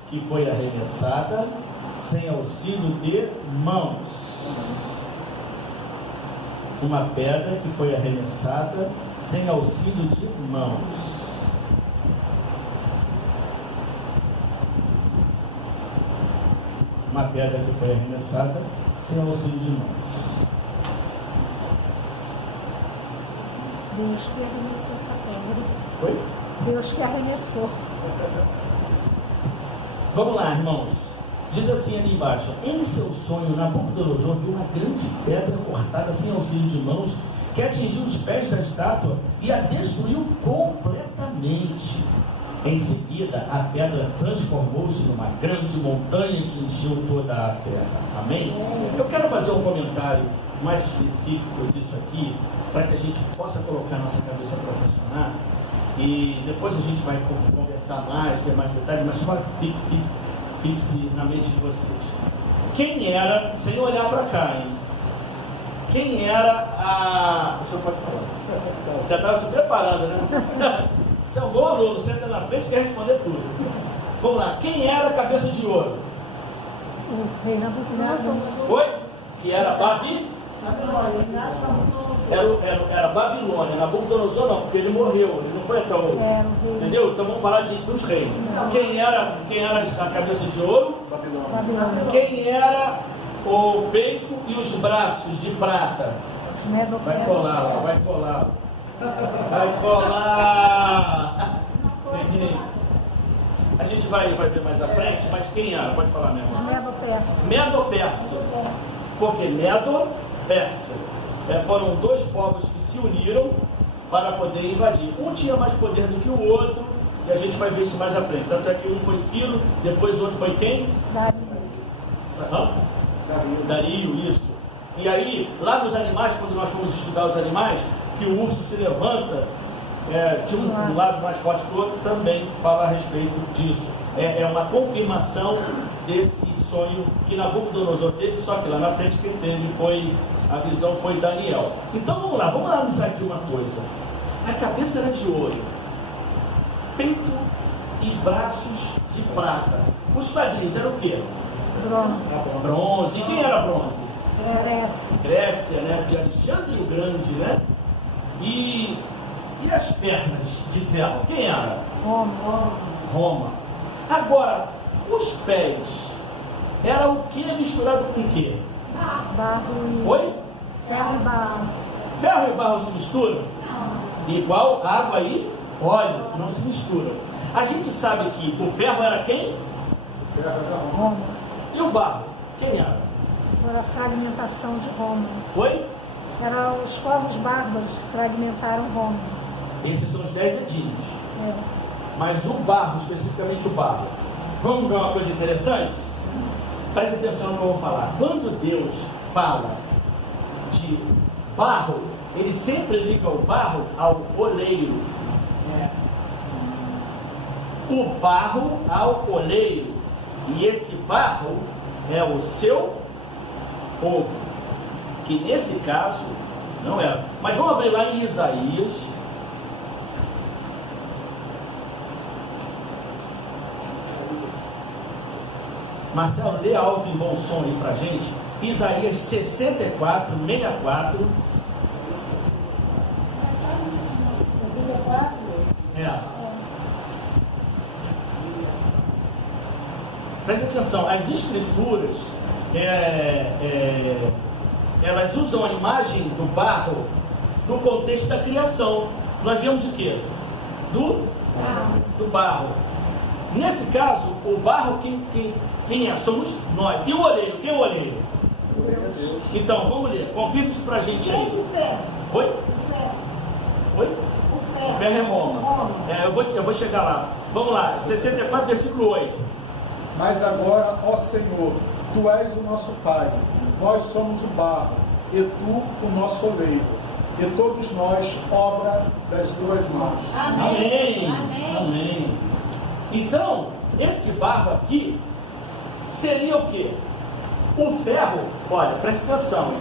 que foi arremessada sem auxílio de mãos. Uma pedra que foi arremessada sem auxílio de mãos. Uma pedra que foi arremessada sem auxílio de mãos. Deus que arremessou essa pedra. Foi? Deus que arremessou. Vamos lá, irmãos. Diz assim ali embaixo: em seu sonho, Nabucodonosor viu uma grande pedra cortada sem auxílio de mãos, que atingiu os pés da estátua e a destruiu completamente. Em seguida, a pedra transformou-se numa grande montanha que encheu toda a terra. Amém? Eu quero fazer um comentário mais específico disso aqui, para que a gente possa colocar nossa cabeça para funcionar, e depois a gente vai conversar mais, ter mais detalhes, mas só fixe na mente de vocês. Quem era, sem olhar para cá, hein? Quem era a... O senhor pode falar. Já estava se preparando, né? Você é um bom aluno, senta na frente e quer responder tudo. Vamos lá, quem era a cabeça de ouro? O rei Nabucodonosor. Foi? Que era Era Babilônia. Nabucodonosor não, porque ele morreu, ele não foi até o... Entendeu? Então vamos falar dos reis. Quem era a cabeça de ouro? Babilônia. Quem era o peito e os braços de prata? Vai colar. Vai colar. Entendi. A gente vai ver mais à frente, mas quem era? Pode falar mesmo. Medo-Persa. Porque Medo-Persa foram dois povos que se uniram para poder invadir. Um tinha mais poder do que o outro, e a gente vai ver isso mais à frente. Tanto é que um foi Ciro, depois o outro foi quem? Dario, isso. E aí, lá nos animais, quando nós fomos estudar os animais, que o urso se levanta de um lado mais forte que o outro, também fala a respeito disso. É uma confirmação desse sonho que Nabucodonosor teve, só que lá na frente quem teve a visão foi Daniel. Então vamos lá, vamos analisar aqui uma coisa. A cabeça era de ouro, peito e braços de prata. Os quadris eram o quê? Bronze. E quem era bronze? Grécia, né? De Alexandre o Grande, né? E as pernas de ferro? Quem era? Roma. Agora, os pés era o que misturado com o quê? Barro. Oi? Ferro e barro. Ferro e barro se misturam? Igual água e óleo, não se misturam. A gente sabe que o ferro era quem? O ferro era Roma. E o barro? Quem era? Foi a fragmentação de Roma. Oi? Eram os povos bárbaros que fragmentaram Roma. Esses são os 10 dedinhos. É. Mas o barro, especificamente o barro. Vamos ver uma coisa interessante? Preste atenção no que eu vou falar. Quando Deus fala de barro, ele sempre liga o barro ao oleiro. O barro ao oleiro. E esse barro é o seu povo. Que nesse caso não era. Mas vamos abrir lá em Isaías. Marcelo, lê alto e bom som aí pra gente. Isaías 64, 64. 64? Preste atenção, as escrituras elas usam a imagem do barro no contexto da criação. Nós vemos de quê? Do barro. Nesse caso, o barro quem é? Somos nós. E o oleiro? Quem é o oleiro? Deus. Então, vamos ler. Confirma isso pra gente Quem é aí. esse ferro? Oi? O ferro. Oi? O ferro. O ferro é Roma. Eu vou chegar lá. Vamos lá. 64, versículo 8. Mas agora, ó Senhor, Tu és o nosso Pai, nós somos o barro, e Tu o nosso oleiro, e todos nós obra das Tuas mãos. Amém. Amém. Amém. Então, esse barro aqui seria o quê? O ferro, olha, presta atenção.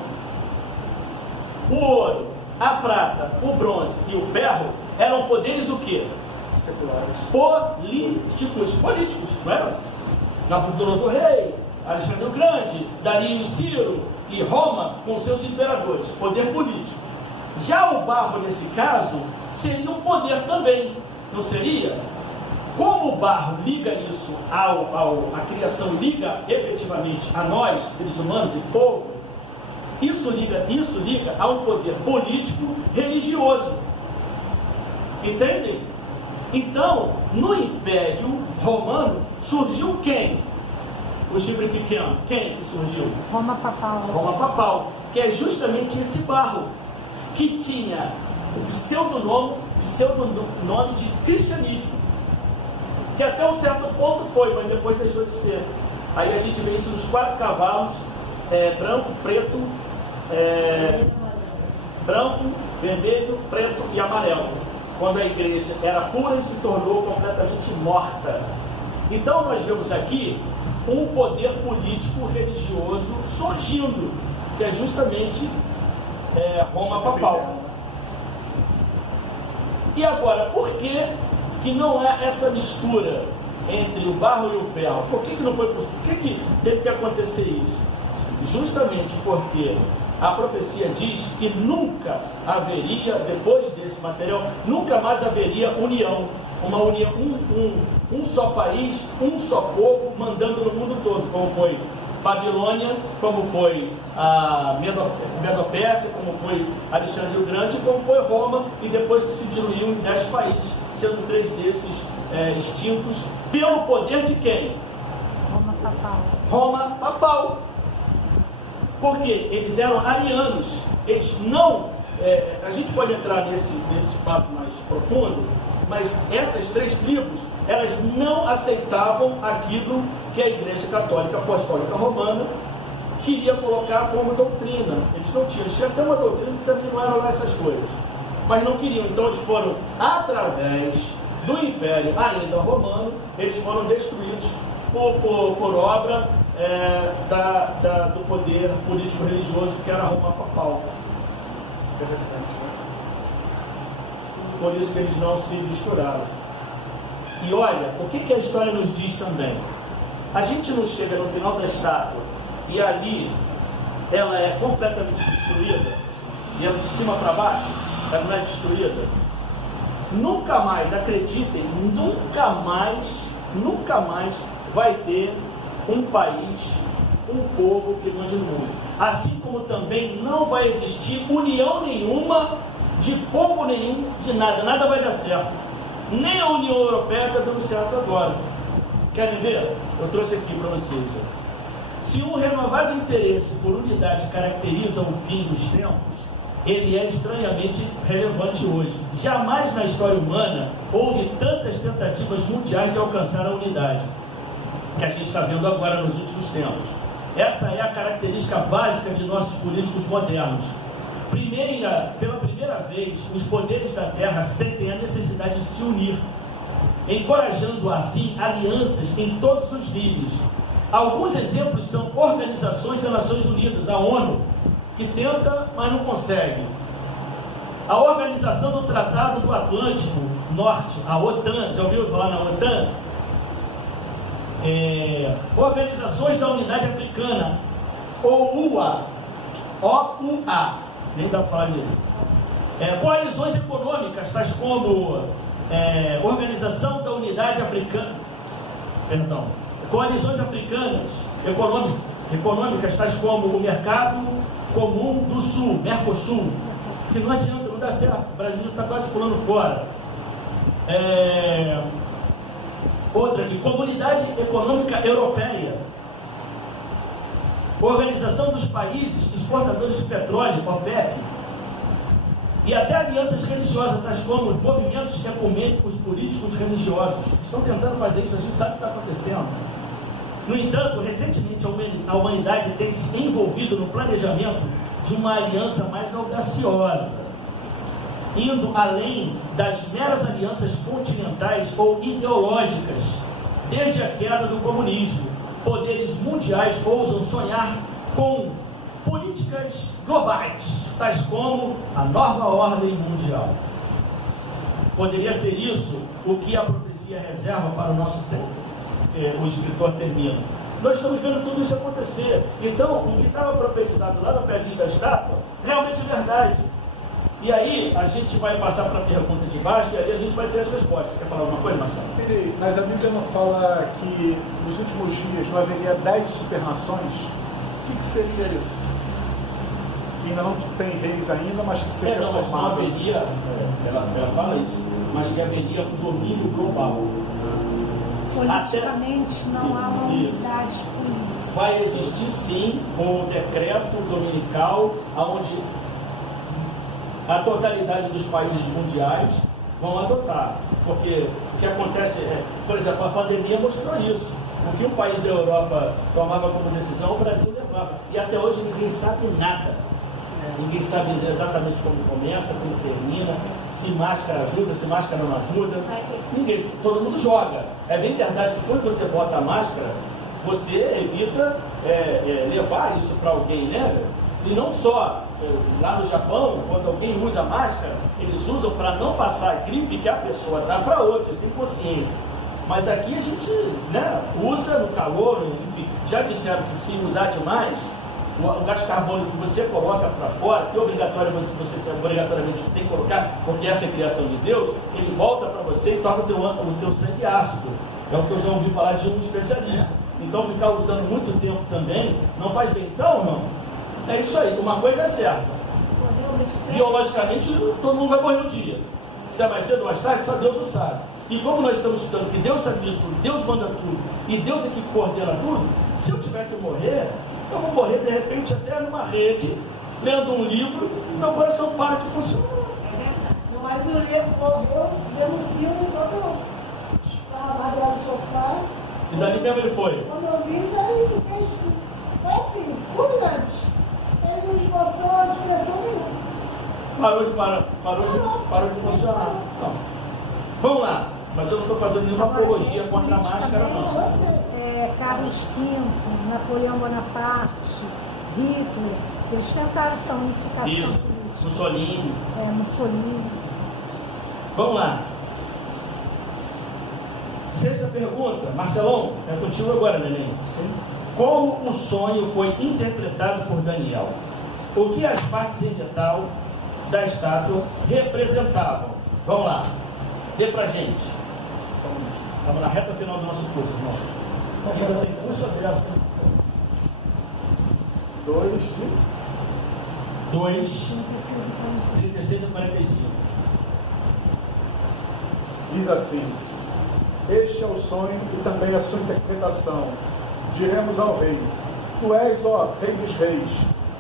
O ouro, a prata, o bronze e o ferro eram poderes o quê? Seculares. Políticos, não era? Nabucodonosor rei, Alexandre o Grande, Dario e Ciro e Roma com seus imperadores, poder político. Já o barro nesse caso seria um poder também, não seria? Como o barro liga isso a criação liga efetivamente a nós, seres humanos e povo, isso liga a um poder político religioso. Entendem? Então, no Império Romano surgiu quem? O chifre pequeno. Quem que surgiu? Roma Papal. Roma Papal, que é justamente esse barro, que tinha o pseudonome de cristianismo, que até um certo ponto foi, mas depois deixou de ser. Aí a gente vê isso nos 4 cavalos, branco, preto, branco, vermelho, preto e amarelo, quando a igreja era pura e se tornou completamente morta. Então nós vemos aqui um poder político religioso surgindo, que é justamente Roma Papal. E agora, por que não há essa mistura entre o barro e o ferro? Por que não foi possível? Por que teve que acontecer isso? Justamente porque a profecia diz que nunca haveria, depois desse material, nunca mais haveria união. Uma união, um só país, um só povo, mandando no mundo todo, como foi Babilônia, como foi a Medopérsia, como foi Alexandre o Grande, como foi Roma, e depois que se diluiu em 10 países, sendo 3 desses extintos, pelo poder de quem? Roma Papal. Roma Papal. Porque eles eram arianos, eles não... a gente pode entrar nesse fato mais profundo, mas essas 3 tribos, elas não aceitavam aquilo que a Igreja Católica Apostólica Romana queria colocar como doutrina. Eles não tinham, tinha até uma doutrina que também não era lá essas coisas. mas não queriam. Então eles foram, através do Império ainda romano, eles foram destruídos por obra do poder político-religioso que era Roma papal. Interessante, né? Por isso que eles não se misturaram. E olha, o que a história nos diz também? A gente não chega no final da estátua e ali ela é completamente destruída, e ela de cima para baixo, ela não é destruída. Nunca mais, acreditem, nunca mais vai ter um país, um povo que mande no mundo. Assim como também não vai existir união nenhuma de povo nenhum, de nada. Nada vai dar certo. Nem a União Europeia está dando certo agora. Querem ver? Eu trouxe aqui para vocês. Se um renovado interesse por unidade caracteriza o fim dos tempos, ele é estranhamente relevante hoje. Jamais na história humana houve tantas tentativas mundiais de alcançar a unidade que a gente está vendo agora nos últimos tempos. Essa é a característica básica de nossos políticos modernos. Pela primeira vez, os poderes da Terra sentem a necessidade de se unir, encorajando assim alianças em todos os níveis. Alguns exemplos são organizações das Nações Unidas, a ONU, que tenta, mas não consegue. A Organização do Tratado do Atlântico Norte, a OTAN, já ouviu falar na OTAN? Organizações da Unidade Africana, OUA, nem dá para falar disso. Coalizões econômicas, tais como Organização da Unidade Africana, coalizões africanas econômicas, tais como o Mercado Comum do Sul, Mercosul, que não adianta, não dá certo, o Brasil está quase pulando fora. Outra aqui, Comunidade Econômica Europeia, Organização dos Países Exportadores de Petróleo, OPEP, e até alianças religiosas, tais como os movimentos ecumênicos políticos religiosos. Estão tentando fazer isso, a gente sabe o que está acontecendo. No entanto, recentemente a humanidade tem se envolvido no planejamento de uma aliança mais audaciosa, indo além das meras alianças continentais ou ideológicas. Desde a queda do comunismo, poderes mundiais ousam sonhar com políticas globais, tais como a nova ordem mundial. Poderia ser isso o que a profecia reserva para o nosso tempo. O escritor termina. Nós estamos vendo tudo isso acontecer. Então, o que estava profetizado lá no pezinho da estátua, realmente é verdade. E aí, a gente vai passar para a pergunta de baixo e ali a gente vai ter as respostas. Quer falar alguma coisa, Marcelo? Mas a Bíblia não fala que nos últimos dias não haveria 10 supernações? O que seria isso? Que ainda não tem reis ainda, mas que seria mas não haveria, ela fala isso, mas que haveria um domínio global. Politicamente não há uma unidade política. Vai existir sim um decreto dominical onde a totalidade dos países mundiais vão adotar. Porque o que acontece por exemplo, a pandemia mostrou isso. O que um país da Europa tomava como decisão, o Brasil levava. E até hoje ninguém sabe nada. Ninguém sabe exatamente como começa, como termina, se máscara ajuda, se máscara não ajuda. Ninguém, todo mundo joga. É bem verdade que quando você bota a máscara, você evita levar isso para alguém, né? E não só lá no Japão, quando alguém usa máscara, eles usam para não passar a gripe que a pessoa dá para outra, vocês têm consciência. Mas aqui a gente usa no calor, enfim, já disseram que se usar demais, o gás carbônico que você coloca para fora, que obrigatoriamente você tem que colocar, porque essa é a criação de Deus, ele volta para você e torna o teu sangue ácido. É o que eu já ouvi falar de um especialista. Então ficar usando muito tempo também não faz bem. Então, não. É isso aí, uma coisa é certa. Biologicamente, todo mundo vai morrer um dia. Se é mais cedo ou mais tarde, só Deus o sabe. E como nós estamos estudando que Deus sabe de tudo, Deus manda tudo, e Deus é que coordena tudo, se eu tiver que morrer, eu vou morrer de repente até numa rede, lendo um livro, e meu coração para de funcionar. Meu marido morreu vendo um filme, todo armado lá no sofá. E dali mesmo ele foi. Quando eu vi, ele fez. Foi assim, fulminante. Ele não esboçou a expressão nenhuma. parou de funcionar. Então, vamos lá. Mas eu não estou fazendo nenhuma apologia contra a máscara, não. Carlos V, Napoleão Bonaparte, Hitler, eles tentaram essa unificação Isso, política. Mussolini. Mussolini. Vamos lá. Sexta pergunta. Marcelão, é contigo agora, neném. Sim. Como o sonho foi interpretado por Daniel? O que as partes em detalhe da estátua representavam? Vamos lá. Dê pra gente. Estamos na reta final do nosso curso, irmão. Ainda tem curso dessa. 2, 36 e 45. Diz assim: este é o sonho e também a sua interpretação. Diremos ao rei: tu és, ó Rei dos Reis,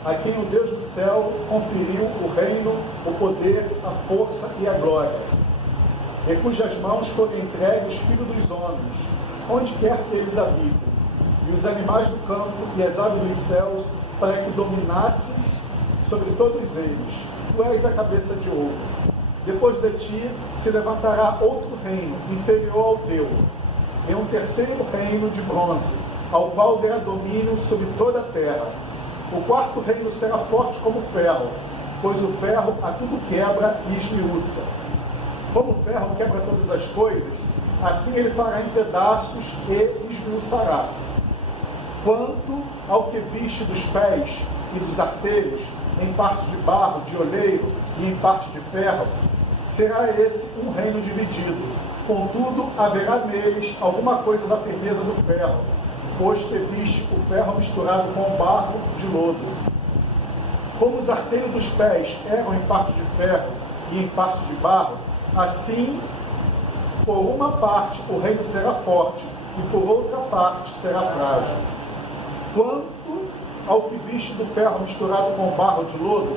a quem o Deus do céu conferiu o reino, o poder, a força e a glória, e cujas mãos foram entregues os filhos dos homens, onde quer que eles habitem, e os animais do campo e as aves dos céus, para que dominasses sobre todos eles. Tu és a cabeça de ouro. Depois de ti se levantará outro reino, inferior ao teu, e um terceiro reino de bronze, ao qual derá domínio sobre toda a terra. O quarto reino será forte como o ferro, pois o ferro a tudo quebra e esmiuça. Como o ferro quebra todas as coisas, assim ele fará em pedaços e esmiuçará. Quanto ao que viste dos pés e dos artelhos, em parte de barro, de oleiro e em parte de ferro, será esse um reino dividido. Contudo, haverá neles alguma coisa da firmeza do ferro, pois que viste o ferro misturado com o barro de lodo. Como os artelhos dos pés eram em parte de ferro e em parte de barro, assim, por uma parte o reino será forte, e por outra parte será frágil. Quanto ao que viste do ferro misturado com o barro de lodo,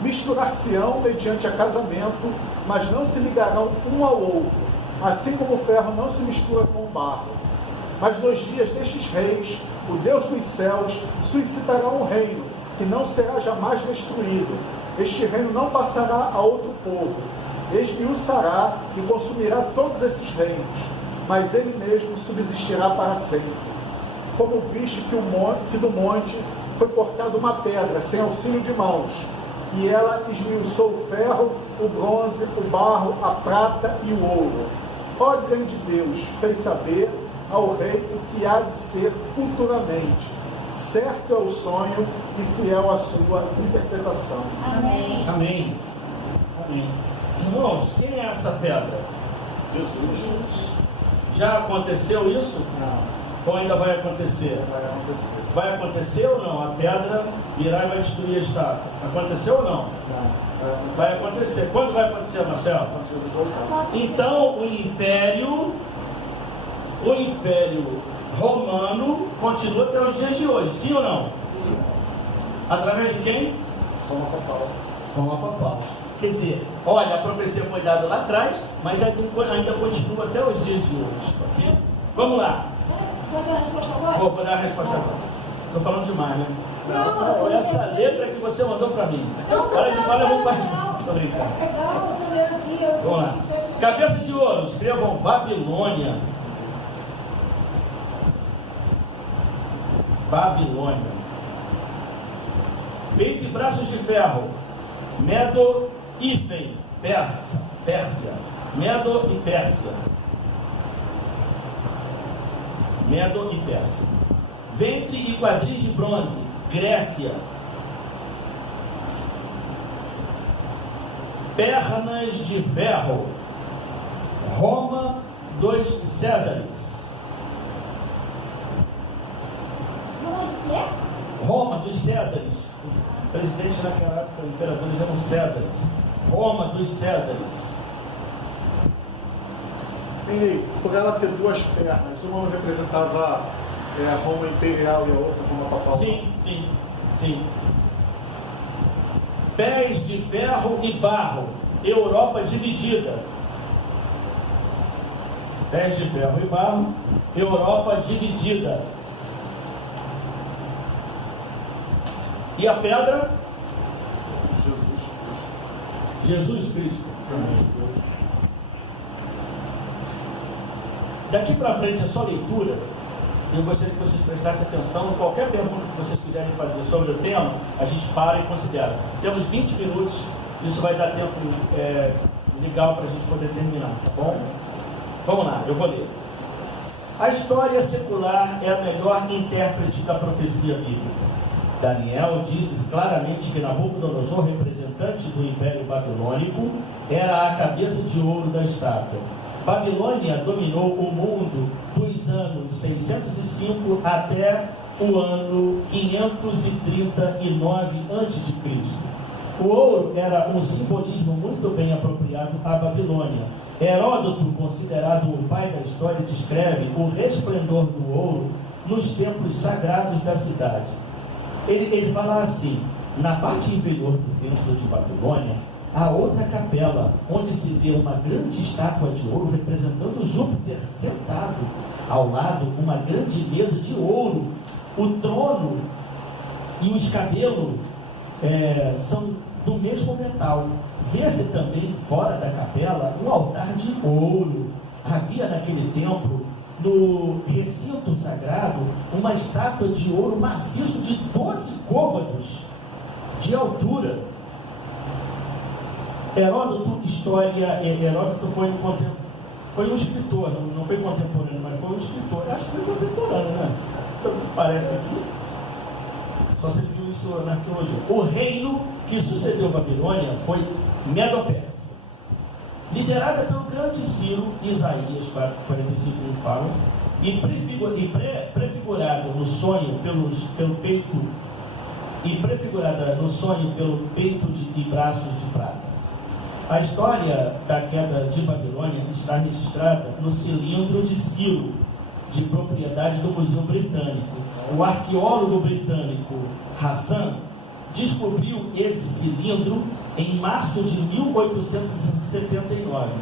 misturar-se-ão mediante acasamento, mas não se ligarão um ao outro, assim como o ferro não se mistura com o barro. Mas nos dias destes reis, o Deus dos céus suscitará um reino, que não será jamais destruído. Este reino não passará a outro povo. Esmiuçará e consumirá todos esses reinos, mas ele mesmo subsistirá para sempre. Como viste que do monte foi cortada uma pedra, sem auxílio de mãos, e ela esmiuçou o ferro, o bronze, o barro, a prata e o ouro. Ó grande Deus, fez saber ao rei o que há de ser futuramente. Certo é o sonho e fiel a sua interpretação. Amém. Amém. Amém. Irmãos, quem é essa pedra? Jesus. Já aconteceu isso? Não, Ou ainda vai acontecer? vai acontecer. Vai acontecer ou não? A pedra virá e vai destruir a estátua. Aconteceu ou não? Não, Vai acontecer. Quando vai acontecer, Marcelo? quando Jesus voltar. Então, o Império Romano continua até os dias de hoje, sim ou não? Através de quem? Toma papal. Roma papal. Quer dizer, olha, a profecia foi dada lá atrás, mas ainda continua até os dias de hoje. Ok? Vamos lá. Vai dar a resposta agora? Vou dar a resposta agora. Estou falando demais, né? Não, Olha essa letra que você mandou para mim. Olha que fala muito mais. Estou brincando. Não, eu tô vendo aqui. Vamos lá. Cabeça de ouro, escrevam Babilônia. Babilônia. Peito e braços de ferro. Medo, Ífen, Pérsia. Medo e Pérsia. Medo e Pérsia. Ventre e quadris de bronze, Grécia. Pernas de ferro, Roma dos Césares. Roma de quê? Roma dos Césares. O presidente naquela época, os imperadores eram Césares. Roma dos Césares. E por ela ter duas pernas, uma representava a Roma imperial e a outra Roma papal. Sim. Pés de ferro e barro, Europa dividida. Pés de ferro e barro, Europa dividida. E a pedra? Jesus. Jesus Cristo. Daqui para frente é só leitura. Eu gostaria que vocês prestassem atenção em qualquer pergunta que vocês quiserem fazer sobre o tema, a gente para e considera. Temos 20 minutos, isso vai dar tempo legal para a gente poder terminar, tá bom? Vamos lá, eu vou ler. A história secular é a melhor intérprete da profecia bíblica. Daniel disse claramente que Nabucodonosor, representante do Império Babilônico, era a cabeça de ouro da estátua. Babilônia dominou o mundo dos anos 605 até o ano 539 a.C. O ouro era um simbolismo muito bem apropriado à Babilônia. Heródoto, considerado o pai da história, descreve o resplendor do ouro nos templos sagrados da cidade. Ele fala assim: na parte inferior do templo de Babilônia, há outra capela, onde se vê uma grande estátua de ouro representando Júpiter sentado. Ao lado, uma grande mesa de ouro. O trono e os cabelos são do mesmo metal. Vê-se também, fora da capela, um altar de ouro. Havia naquele templo, no recinto sagrado, uma estátua de ouro maciço de 12 côvados de altura. Heródoto foi um escritor, não foi contemporâneo, mas foi um escritor. Acho que foi contemporâneo, né? Pelo que parece aqui. Só se viu isso na arqueologia. O reino que sucedeu Babilônia foi Medo-Pérsia, liderada pelo grande Ciro, Isaías 45 fala, e prefigurada no sonho pelo peito e braços de prata. A história da queda de Babilônia está registrada no cilindro de Ciro, de propriedade do Museu Britânico. O arqueólogo britânico Hassan descobriu esse cilindro em março de 1879.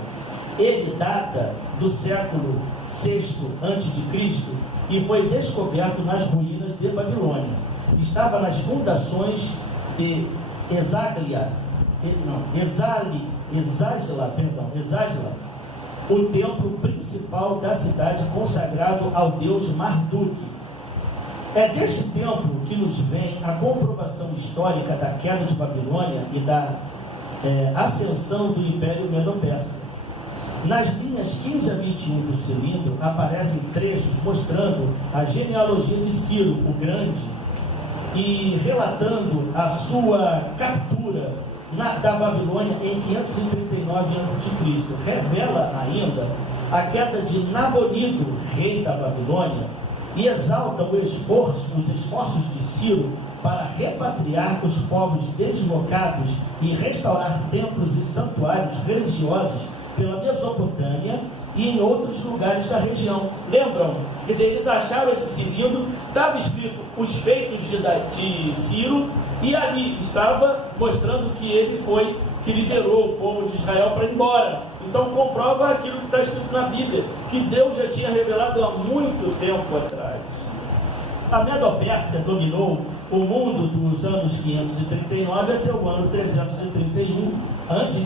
Ele data do século VI a.C. e foi descoberto nas ruínas de Babilônia. Estava nas fundações de Exagla, o templo principal da cidade consagrado ao deus Marduk. É deste templo que nos vem a comprovação histórica da queda de Babilônia e da ascensão do Império Medo-Persa. Nas linhas 15 a 21 do cilindro aparecem trechos mostrando a genealogia de Ciro, o Grande, e relatando a sua captura da Babilônia em 539 a.C. Revela ainda a queda de Nabonido, rei da Babilônia, e exalta os esforços de Ciro para repatriar os povos deslocados e restaurar templos e santuários religiosos pela Mesopotâmia e em outros lugares da região. Lembram? Quer dizer, eles acharam esse cilindro, estava escrito os feitos de Ciro, e ali estava mostrando que ele foi, que liderou o povo de Israel para ir embora. Então comprova aquilo que está escrito na Bíblia, que Deus já tinha revelado há muito tempo atrás. A Medo-Pérsia dominou o mundo dos anos 539 até o ano 331 a.C.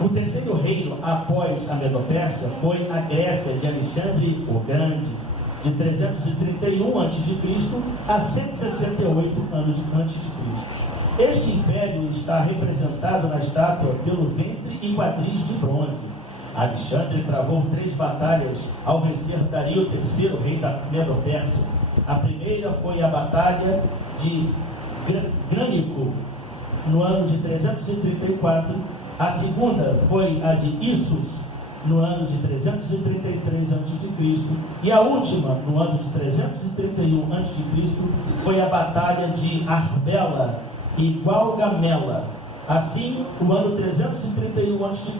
O terceiro reino após a Medo-Pérsia foi a Grécia de Alexandre o Grande, de 331 a.C. a 168 a.C. Este império está representado na estátua pelo ventre e quadris de bronze. Alexandre travou 3 batalhas ao vencer Dario III, rei da Medo-Pérsia. A primeira foi a Batalha de Grânico, no ano de 334. A segunda foi a de Issus, no ano de 333 a.C. E a última, no ano de 331 a.C., foi a Batalha de Arbela e Galgamela. Assim, o ano 331 a.C.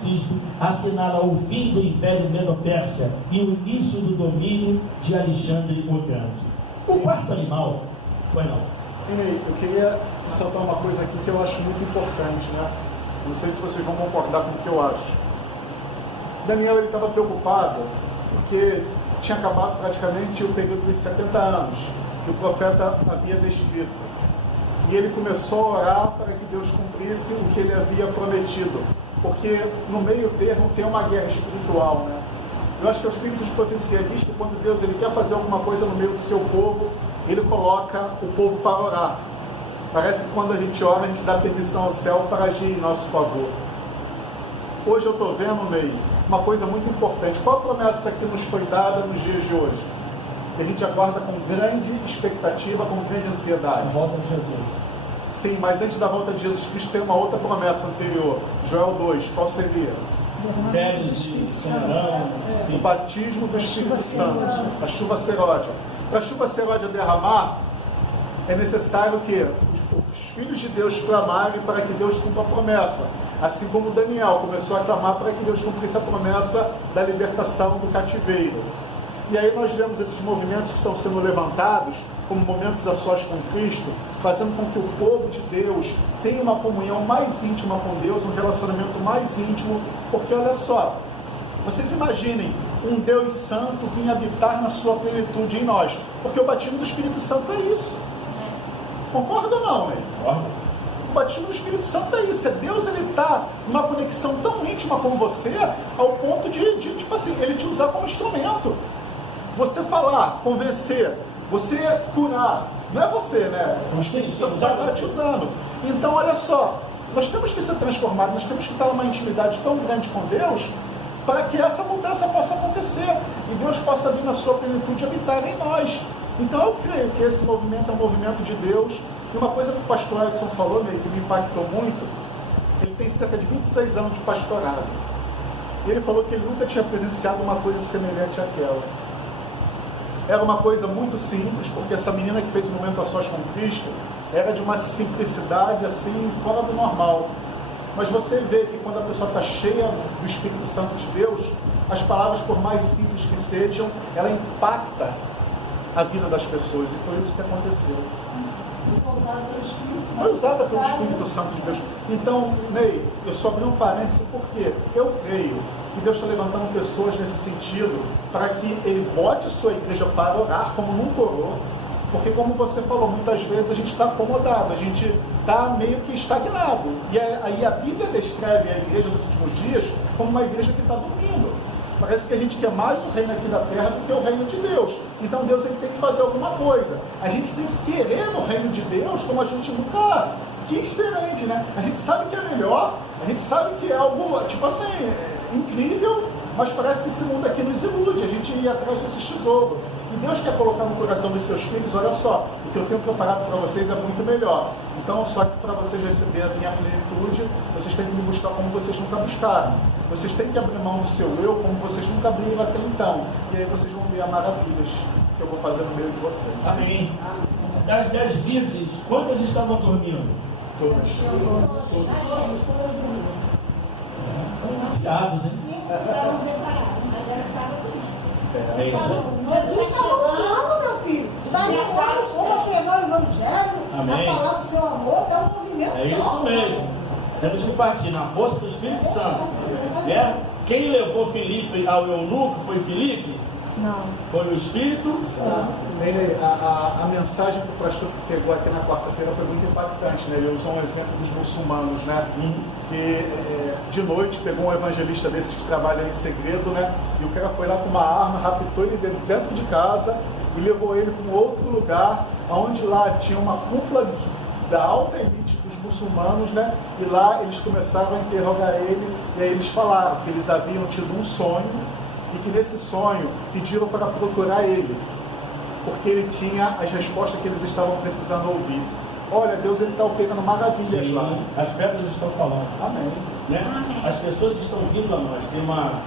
assinala o fim do Império Medo-Pérsia e o início do domínio de Alexandre o Grande. O quarto animal foi não. Eu queria ressaltar uma coisa aqui que eu acho muito importante, né? Não sei se vocês vão concordar com o que eu acho. Daniel estava preocupado porque tinha acabado praticamente o período dos 70 anos que o profeta havia descrito. e ele começou a orar para que Deus cumprisse o que ele havia prometido, porque no meio termo tem uma guerra espiritual, né? Eu acho que o Espírito de Profecia diz que quando Deus ele quer fazer alguma coisa no meio do seu povo, ele coloca o povo para orar. Parece que quando a gente ora, a gente dá permissão ao céu para agir em nosso favor. Hoje eu estou vendo, Ney, uma coisa muito importante. Qual a promessa que nos foi dada nos dias de hoje? Que a gente aguarda com grande expectativa, com grande ansiedade. A volta de Jesus. Sim, mas antes da volta de Jesus Cristo tem uma outra promessa anterior. Joel 2, qual seria? Férias de Serão. O batismo do Espírito Santo. A chuva seródia. Para a chuva seródia derramar, é necessário que os filhos de Deus clamarem para que Deus cumpra a promessa. Assim como Daniel começou a clamar para que Deus cumprisse a promessa da libertação do cativeiro. E aí nós vemos esses movimentos que estão sendo levantados como momentos a sós com Cristo, fazendo com que o povo de Deus tenha uma comunhão mais íntima com Deus, um relacionamento mais íntimo, porque olha só, vocês imaginem um Deus Santo vir habitar na sua plenitude em nós, porque o batismo do Espírito Santo é isso. Concorda ou não, né? O batismo do Espírito Santo é isso, é Deus, ele está numa conexão tão íntima com você, ao ponto de tipo assim, ele te usar como instrumento. Você falar, convencer, você curar, não é você, né? O Espírito Santo está te usando. Então, olha só, nós temos que ser transformados, nós temos que estar numa intimidade tão grande com Deus, para que essa mudança possa acontecer, e Deus possa vir na sua plenitude habitar em nós. Então, eu creio que esse movimento é um movimento de Deus. E uma coisa que o pastor Edson falou, meio que me impactou muito, ele tem cerca de 26 anos de pastorado. E ele falou que ele nunca tinha presenciado uma coisa semelhante àquela. Era uma coisa muito simples, porque essa menina que fez o momento a sós com Cristo era de uma simplicidade assim, fora do normal. Mas você vê que quando a pessoa está cheia do Espírito Santo de Deus, as palavras, por mais simples que sejam, ela impacta a vida das pessoas. E foi isso que aconteceu. Foi usada pelo Espírito Santo de Deus. Então, Ney, eu só abri um parêntese porque eu creio que Deus está levantando pessoas nesse sentido para que Ele bote a sua igreja para orar como nunca orou. Porque, como você falou, muitas vezes a gente está acomodado, a gente está meio que estagnado. E aí a Bíblia descreve a igreja dos últimos dias como uma igreja que está dormindo. Parece que a gente quer mais o reino aqui da terra do que o reino de Deus. Então Deus ele tem que fazer alguma coisa. A gente tem que querer no reino de Deus como a gente nunca quis ter antes, né? A gente sabe que é melhor, a gente sabe que é algo, tipo assim, incrível, mas parece que esse mundo aqui nos ilude, a gente ia atrás desse tesouro. E Deus quer colocar no coração dos seus filhos, olha só, o que eu tenho preparado para vocês é muito melhor. Então, só que para vocês receberem a minha plenitude, vocês têm que me buscar como vocês nunca buscaram. Vocês têm que abrir mão do seu eu como vocês nunca abriram até então. E aí vocês vão ver as maravilhas que eu vou fazer no meio de vocês. Amém. Das 10 virgens, quantas estavam dormindo? Todas. Confiados, hein? É isso aí. Jesus está voltando, meu filho. Está voltando o povo a pegar o Evangelho, Amém. a falar do seu amor, está um movimento. É isso mesmo. Temos que partir na força do Espírito Santo. É? Quem levou Filipe ao eunuco foi Filipe? Não. Foi o Espírito Santo. A mensagem que o pastor pegou aqui na quarta-feira foi muito impactante, né? Ele usou um exemplo dos muçulmanos, né? Que de noite pegou um evangelista desses que trabalha em segredo, né? E o cara foi lá com uma arma, raptou ele dentro de casa e levou ele para um outro lugar, onde lá tinha uma cúpula da alta elite dos muçulmanos, né? E lá eles começaram a interrogar ele, e aí eles falaram que eles haviam tido um sonho e que nesse sonho pediram para procurar ele, porque ele tinha as respostas que eles estavam precisando ouvir. Olha, Deus ele está operando maravilhas lá. As pedras estão falando. Amém. Né? As pessoas estão vindo a nós. Tem uma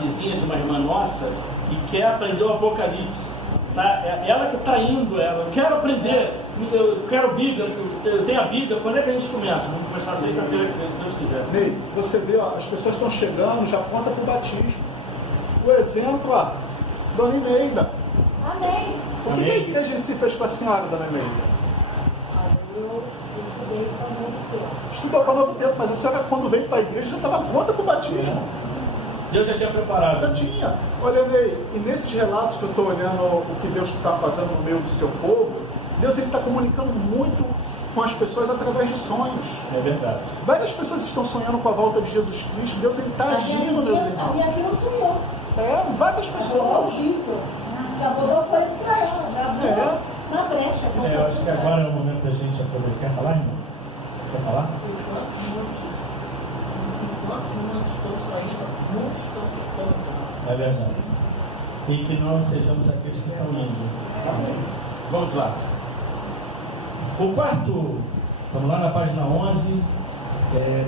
vizinha de uma irmã nossa que quer aprender o Apocalipse. Tá? Ela que está indo, eu quero aprender, eu quero Bíblia, eu tenho a Bíblia. Quando é que a gente começa? Vamos começar sexta-feira, se Deus quiser. Ney, você vê, ó, as pessoas estão chegando, já aponta para o batismo. O exemplo, ó, Dona Ineida. Amém. O que a igreja em si fez com a senhora, Dona Ineida? Eu estudei para muito tempo. Estudou para novo tempo, mas a senhora, quando veio para a igreja, já estava pronta para o batismo. Deus já tinha preparado. Já tinha. Olha, Ney, e nesses relatos que eu estou olhando o que Deus está fazendo no meio do seu povo, Deus está comunicando muito com as pessoas através de sonhos. É verdade. Várias pessoas estão sonhando com a volta de Jesus Cristo. Deus está agindo, meus A irmãos. minha filha sonhou. Várias Ela falou pessoas. horrível. Já mandou o folheto para ela. Já na brecha. Eu acho que agora é o momento da gente aproveitar. Quer falar, irmão? Quer falar? Enquanto muitos estão saindo, muitos estão ficando. É verdade. E que nós sejamos aqueles que estão indo. Amém. Vamos lá. O quarto, estamos lá na página 11,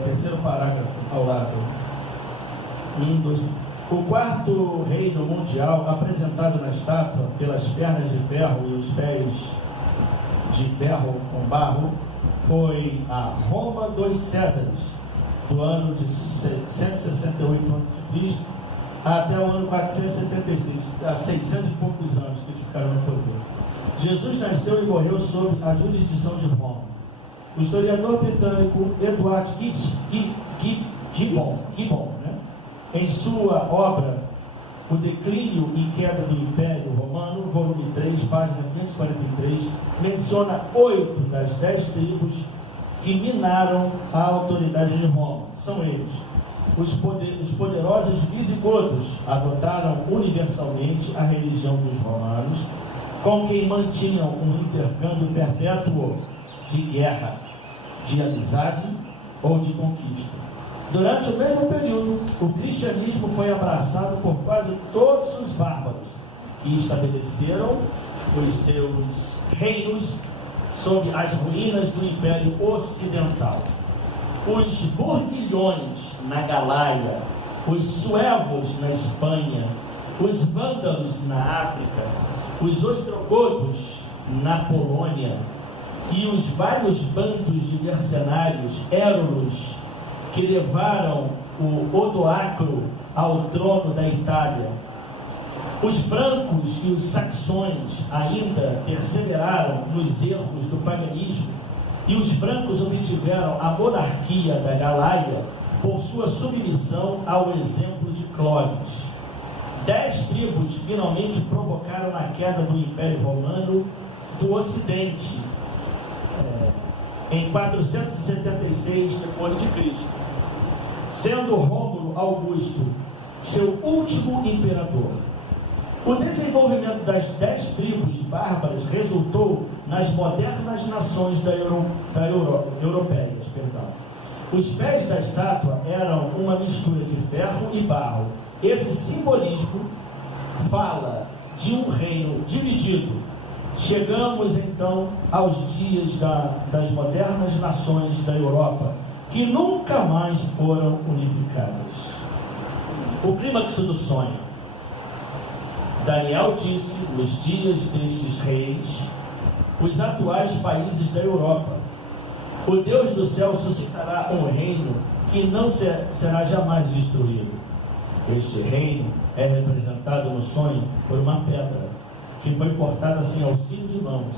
terceiro parágrafo ao lado. 1, 2. O quarto reino mundial, apresentado na estátua pelas pernas de ferro e os pés de ferro com barro, foi a Roma dos Césares, do ano de 168 a.C. até o ano 476, há 600 e poucos anos que eles ficaram no poder. Jesus nasceu e morreu sob a jurisdição de Roma. O historiador britânico Edward Gibbon, em sua obra O Declínio e Queda do Império Romano, volume 3, página 543, menciona 8 das 10 tribos que minaram a autoridade de Roma. São eles: os poderosos visigodos adotaram universalmente a religião dos romanos, com quem mantinham um intercâmbio perpétuo de guerra, de amizade ou de conquista. Durante o mesmo período, o cristianismo foi abraçado por quase todos os bárbaros, que estabeleceram os seus reinos sob as ruínas do Império Ocidental. Os burguilhões na Galáia, os suevos na Espanha, os vândalos na África, os ostrogodos na Polônia e os vários bandos de mercenários érulos que levaram o Odoacro ao trono da Itália. Os francos e os saxões ainda perseveraram nos erros do paganismo, e os francos obtiveram a monarquia da Galáia por sua submissão ao exemplo de Clovis. 10 tribos finalmente provocaram a queda do Império Romano do Ocidente, em 476 d.C., sendo Rômulo Augusto seu último imperador. O desenvolvimento das 10 tribos bárbaras resultou nas modernas nações europeias. Os pés da estátua eram uma mistura de ferro e barro. Esse simbolismo fala de um reino dividido. Chegamos então aos dias das modernas nações da Europa, que nunca mais foram unificadas. O clímax do sonho. Daniel disse: nos dias destes reis, os atuais países da Europa, o Deus do céu suscitará um reino que não será jamais destruído. Este reino é representado no sonho por uma pedra que foi cortada sem auxílio de mãos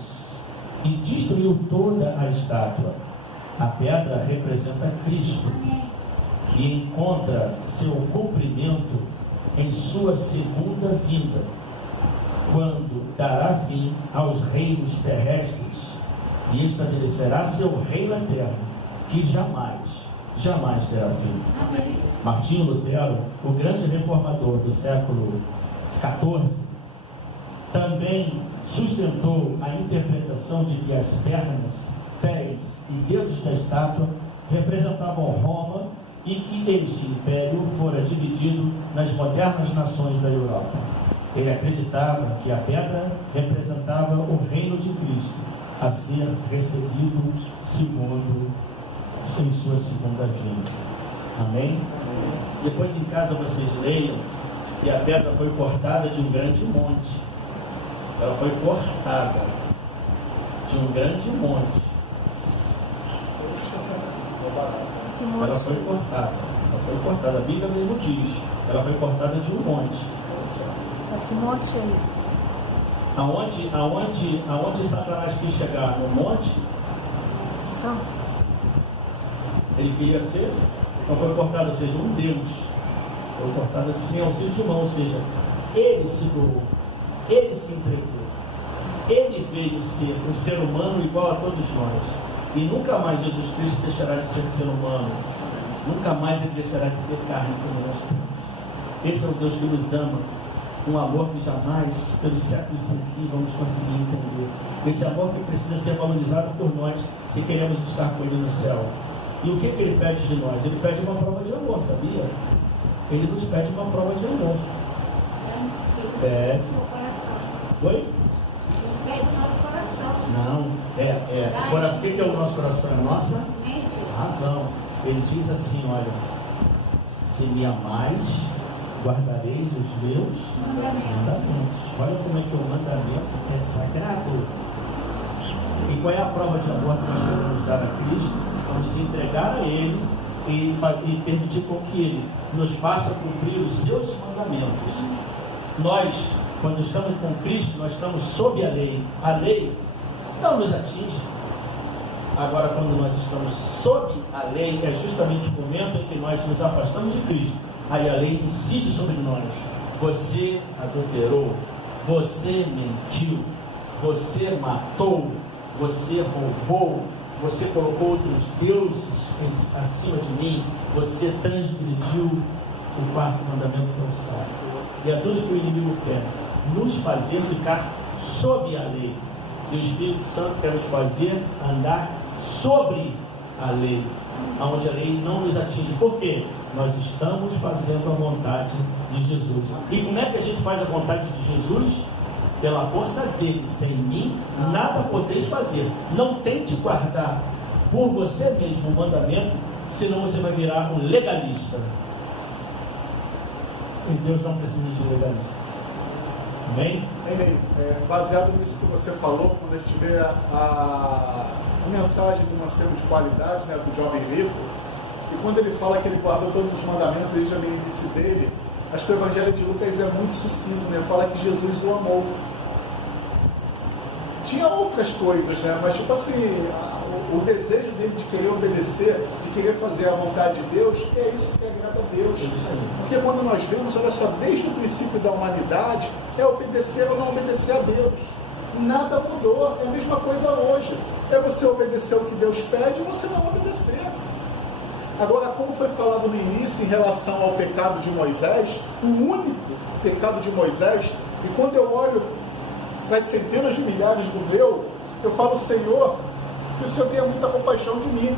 e destruiu toda a estátua. A pedra representa Cristo e encontra seu cumprimento em sua segunda vinda, quando dará fim aos reinos terrestres e estabelecerá seu reino eterno, que jamais terá fim. Martinho Lutero, o grande reformador do século XIV, também sustentou a interpretação de que as pernas, pés e dedos da estátua representavam Roma e que este império fora dividido nas modernas nações da Europa. Ele acreditava que a pedra representava o reino de Cristo a ser recebido em sua segunda vinda. Amém? Depois em casa vocês leiam que a pedra foi cortada de um grande monte. Ela foi cortada de um grande monte. Ela foi cortada. A Bíblia mesmo diz. Ela foi cortada de um monte. Que monte é esse? Aonde Satanás quis chegar? No monte? Santo. Ele queria ser, não foi cortado, ou seja, um Deus. Foi cortado sem auxílio de mão, ou seja, ele se doou, ele se entregou, Ele veio ser um ser humano igual a todos nós. E nunca mais Jesus Cristo deixará de ser humano. Nunca mais ele deixará de ter carne como nós temos. Esse é o Deus que nos ama. Um amor que jamais, pelos séculos sem fim, vamos conseguir entender. Esse amor que precisa ser valorizado por nós, se queremos estar com Ele no céu. E o que ele pede de nós? Ele pede uma prova de amor, sabia? Ele nos pede uma prova de amor. Pede. Oi? Pede o nosso coração. Não, o que é o nosso coração? É a nossa razão. Ele diz assim, olha, se me amais, guardareis os meus mandamentos. Olha como é que o mandamento é sagrado. E qual é a prova de amor que nós devemos dar a Cristo? Vamos entregar a Ele e permitir com que Ele nos faça cumprir os seus mandamentos. Nós, quando estamos com Cristo, nós estamos sob a lei. A lei não nos atinge. Agora, quando nós estamos sob a lei, é justamente o momento em que nós nos afastamos de Cristo. Aí a lei incide sobre nós. Você adulterou, você mentiu, você matou, você roubou, você colocou outros deuses acima de mim, você transgrediu o quarto mandamento que é o sábado. E é tudo que o inimigo quer, nos fazer ficar sob a lei. E o Espírito Santo quer nos fazer andar sobre a lei, onde a lei não nos atinge. Por quê? Nós estamos fazendo a vontade de Jesus. E como é que a gente faz a vontade de Jesus? Pela força dele. Sem mim, nada podeis fazer. Não tente guardar por você mesmo o mandamento, senão você vai virar um legalista. E Deus não precisa de legalista. Amém? Baseado nisso que você falou, quando a gente vê a mensagem de um acervo de qualidade, né, do jovem rico, e quando ele fala que ele guardou todos os mandamentos desde a meninice dele, acho que o Evangelho de Lucas é muito sucinto, né? Fala que Jesus o amou. Tinha outras coisas, né? Mas tipo assim, o desejo dele de querer obedecer, de querer fazer a vontade de Deus, é isso que agrada a Deus. Porque quando nós vemos, olha só, desde o princípio da humanidade, é obedecer ou não obedecer a Deus. Nada mudou, é a mesma coisa hoje. É você obedecer o que Deus pede ou você não obedecer. Agora, como foi falado no início em relação ao pecado de Moisés, o único pecado de Moisés, e quando eu olho para as centenas de milhares do meu, eu falo, Senhor, que o Senhor tenha muita compaixão de mim.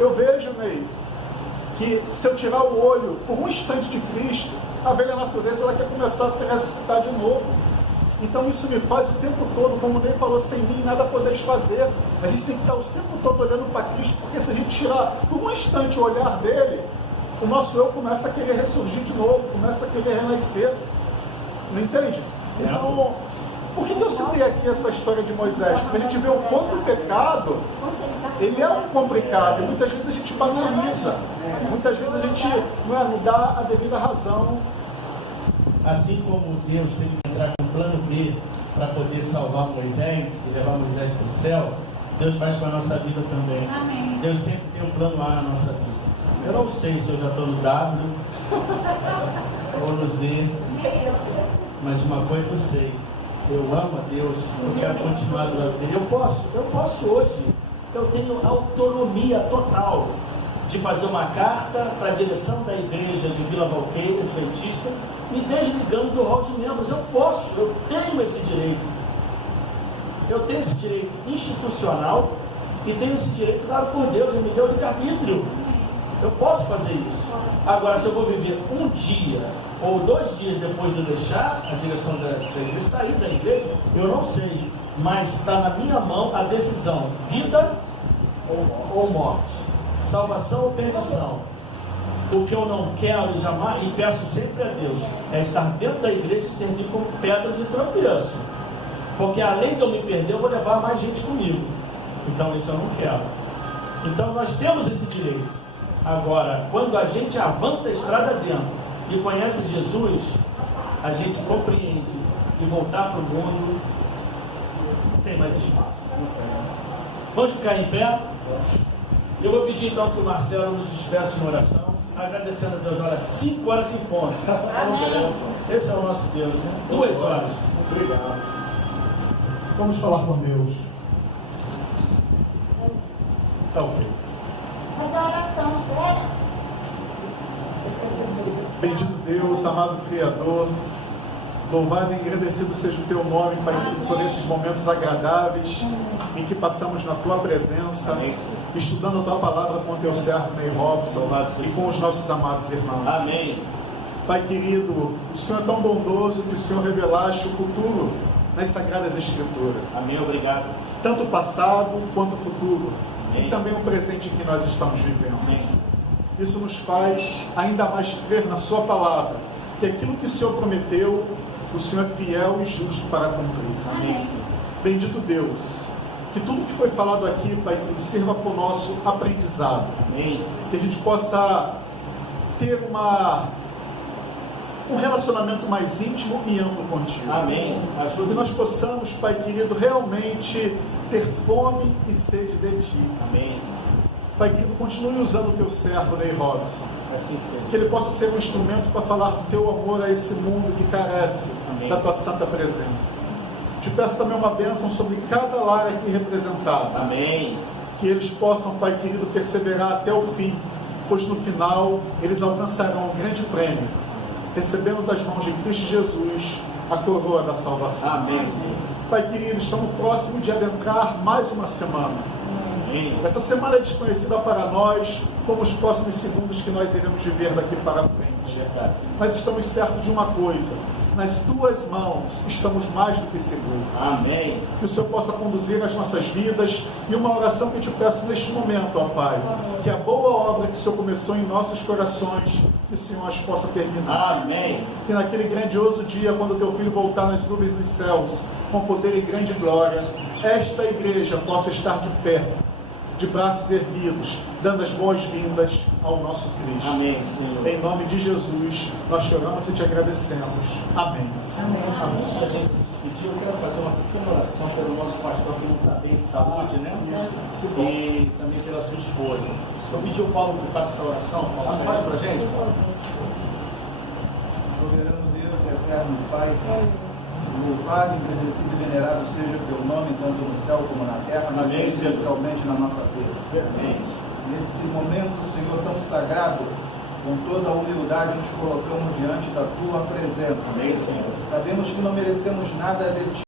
Eu vejo, Ney, que se eu tirar o olho por um instante de Cristo, a velha natureza ela quer começar a se ressuscitar de novo. Então isso me faz o tempo todo, como o Ney falou, sem mim nada podeis fazer. A gente tem que estar o tempo todo olhando para Cristo, porque se a gente tirar por um instante o olhar dele, o nosso eu começa a querer ressurgir de novo, começa a querer renascer. Não entende? Então, por que eu citei aqui essa história de Moisés? Porque a gente vê o quanto o pecado, ele é um complicado, e muitas vezes a gente banaliza, muitas vezes a gente não dá a devida razão. Assim como Deus teve que entrar com um plano B para poder salvar Moisés e levar Moisés para o céu, Deus faz com a nossa vida também. Amém. Deus sempre tem um plano A na nossa vida. Eu não sei se eu já estou no W ou no Z, mas uma coisa eu sei. Eu amo a Deus, eu quero continuar do lado dele. Eu posso hoje, eu tenho autonomia total de fazer uma carta para a direção da igreja de Vila Valqueira, adventista, me desligando do rol de membros. Eu posso, eu tenho esse direito. Eu tenho esse direito institucional e tenho esse direito dado por Deus, Ele me deu livre-arbítrio. Eu posso fazer isso. Agora, se eu vou viver um dia ou 2 dias depois de eu deixar a direção da igreja, sair da igreja, eu não sei, mas está na minha mão a decisão, vida ou morte, salvação ou perdição. O que eu não quero jamais, e peço sempre a Deus, é estar dentro da igreja e servir como pedra de tropeço, porque além de eu me perder, eu vou levar mais gente comigo. Então isso eu não quero. Então nós temos esse direito. Agora, quando a gente avança a estrada dentro e conhece Jesus, a gente compreende que voltar para o mundo não tem mais espaço. Vamos ficar em pé? Eu vou pedir então que o Marcelo nos despeça em oração, agradecendo a Deus. Olha, 5 horas em ponto. Esse é o nosso Deus, né? 2 horas. Obrigado. Vamos falar com Deus. Tá ok. Mas a oração, espera. Bendito Deus, amado Criador, louvado e agradecido seja o Teu nome, Pai, por esses momentos agradáveis em que passamos na Tua presença, Amém. estudando a Tua palavra com o Teu servo Ney Robson e com os nossos amados irmãos. Amém. Pai querido, o Senhor é tão bondoso que o Senhor revelaste o futuro nas Sagradas Escrituras. Amém, obrigado. Tanto o passado quanto o futuro. Amém. E também o presente em que nós estamos vivendo. Amém. Isso nos faz ainda mais crer na Sua palavra, que aquilo que o Senhor prometeu, o Senhor é fiel e justo para cumprir. Amém. Bendito Deus, que tudo que foi falado aqui, Pai, sirva para o nosso aprendizado. Amém. Que a gente possa ter um relacionamento mais íntimo e amplo contigo. Amém. Que Ajuda. nós possamos, Pai querido, realmente ter fome e sede de Ti. Amém. Pai querido, continue usando o Teu servo, Ney Robson. Assim seja. Que ele possa ser um instrumento para falar do Teu amor a esse mundo que carece Amém. da Tua santa presença. Te peço também uma bênção sobre cada lar aqui representado. Amém. Que eles possam, Pai querido, perseverar até o fim, pois no final eles alcançarão um grande prêmio, recebendo das mãos de Cristo Jesus a coroa da salvação. Amém. Pai querido, estamos próximos de adentrar mais uma semana. Amém. Essa semana é desconhecida para nós, como os próximos segundos que nós iremos viver daqui para frente. Verdade. Mas estamos certos de uma coisa: nas Tuas mãos estamos mais do que seguros. Amém. Que o Senhor possa conduzir as nossas vidas. E uma oração que eu te peço neste momento, ó Pai, que a boa obra que o Senhor começou em nossos corações, que o Senhor as possa terminar. Amém. Que naquele grandioso dia, quando o Teu Filho voltar nas nuvens dos céus, com poder e grande glória, esta igreja possa estar de pé, de braços erguidos, dando as boas-vindas ao nosso Cristo. Amém, Senhor. Em nome de Jesus, nós choramos e te agradecemos. Amém. Antes da gente se despedir, eu quero fazer uma pequena oração pelo nosso pastor que não está bem de saúde, né? E também pela sua esposa. Eu pedi ao Paulo que faça essa oração. Paulo, faz pra gente? Soberano Deus e eterno Pai, louvado, agradecido e venerado seja o Teu nome, tanto no céu como na terra, mas Amém, especialmente na nossa vida. Amém. Nesse momento, Senhor, tão sagrado, com toda a humildade nos colocamos diante da Tua presença. Amém, Senhor. Sabemos que não merecemos nada de Ti,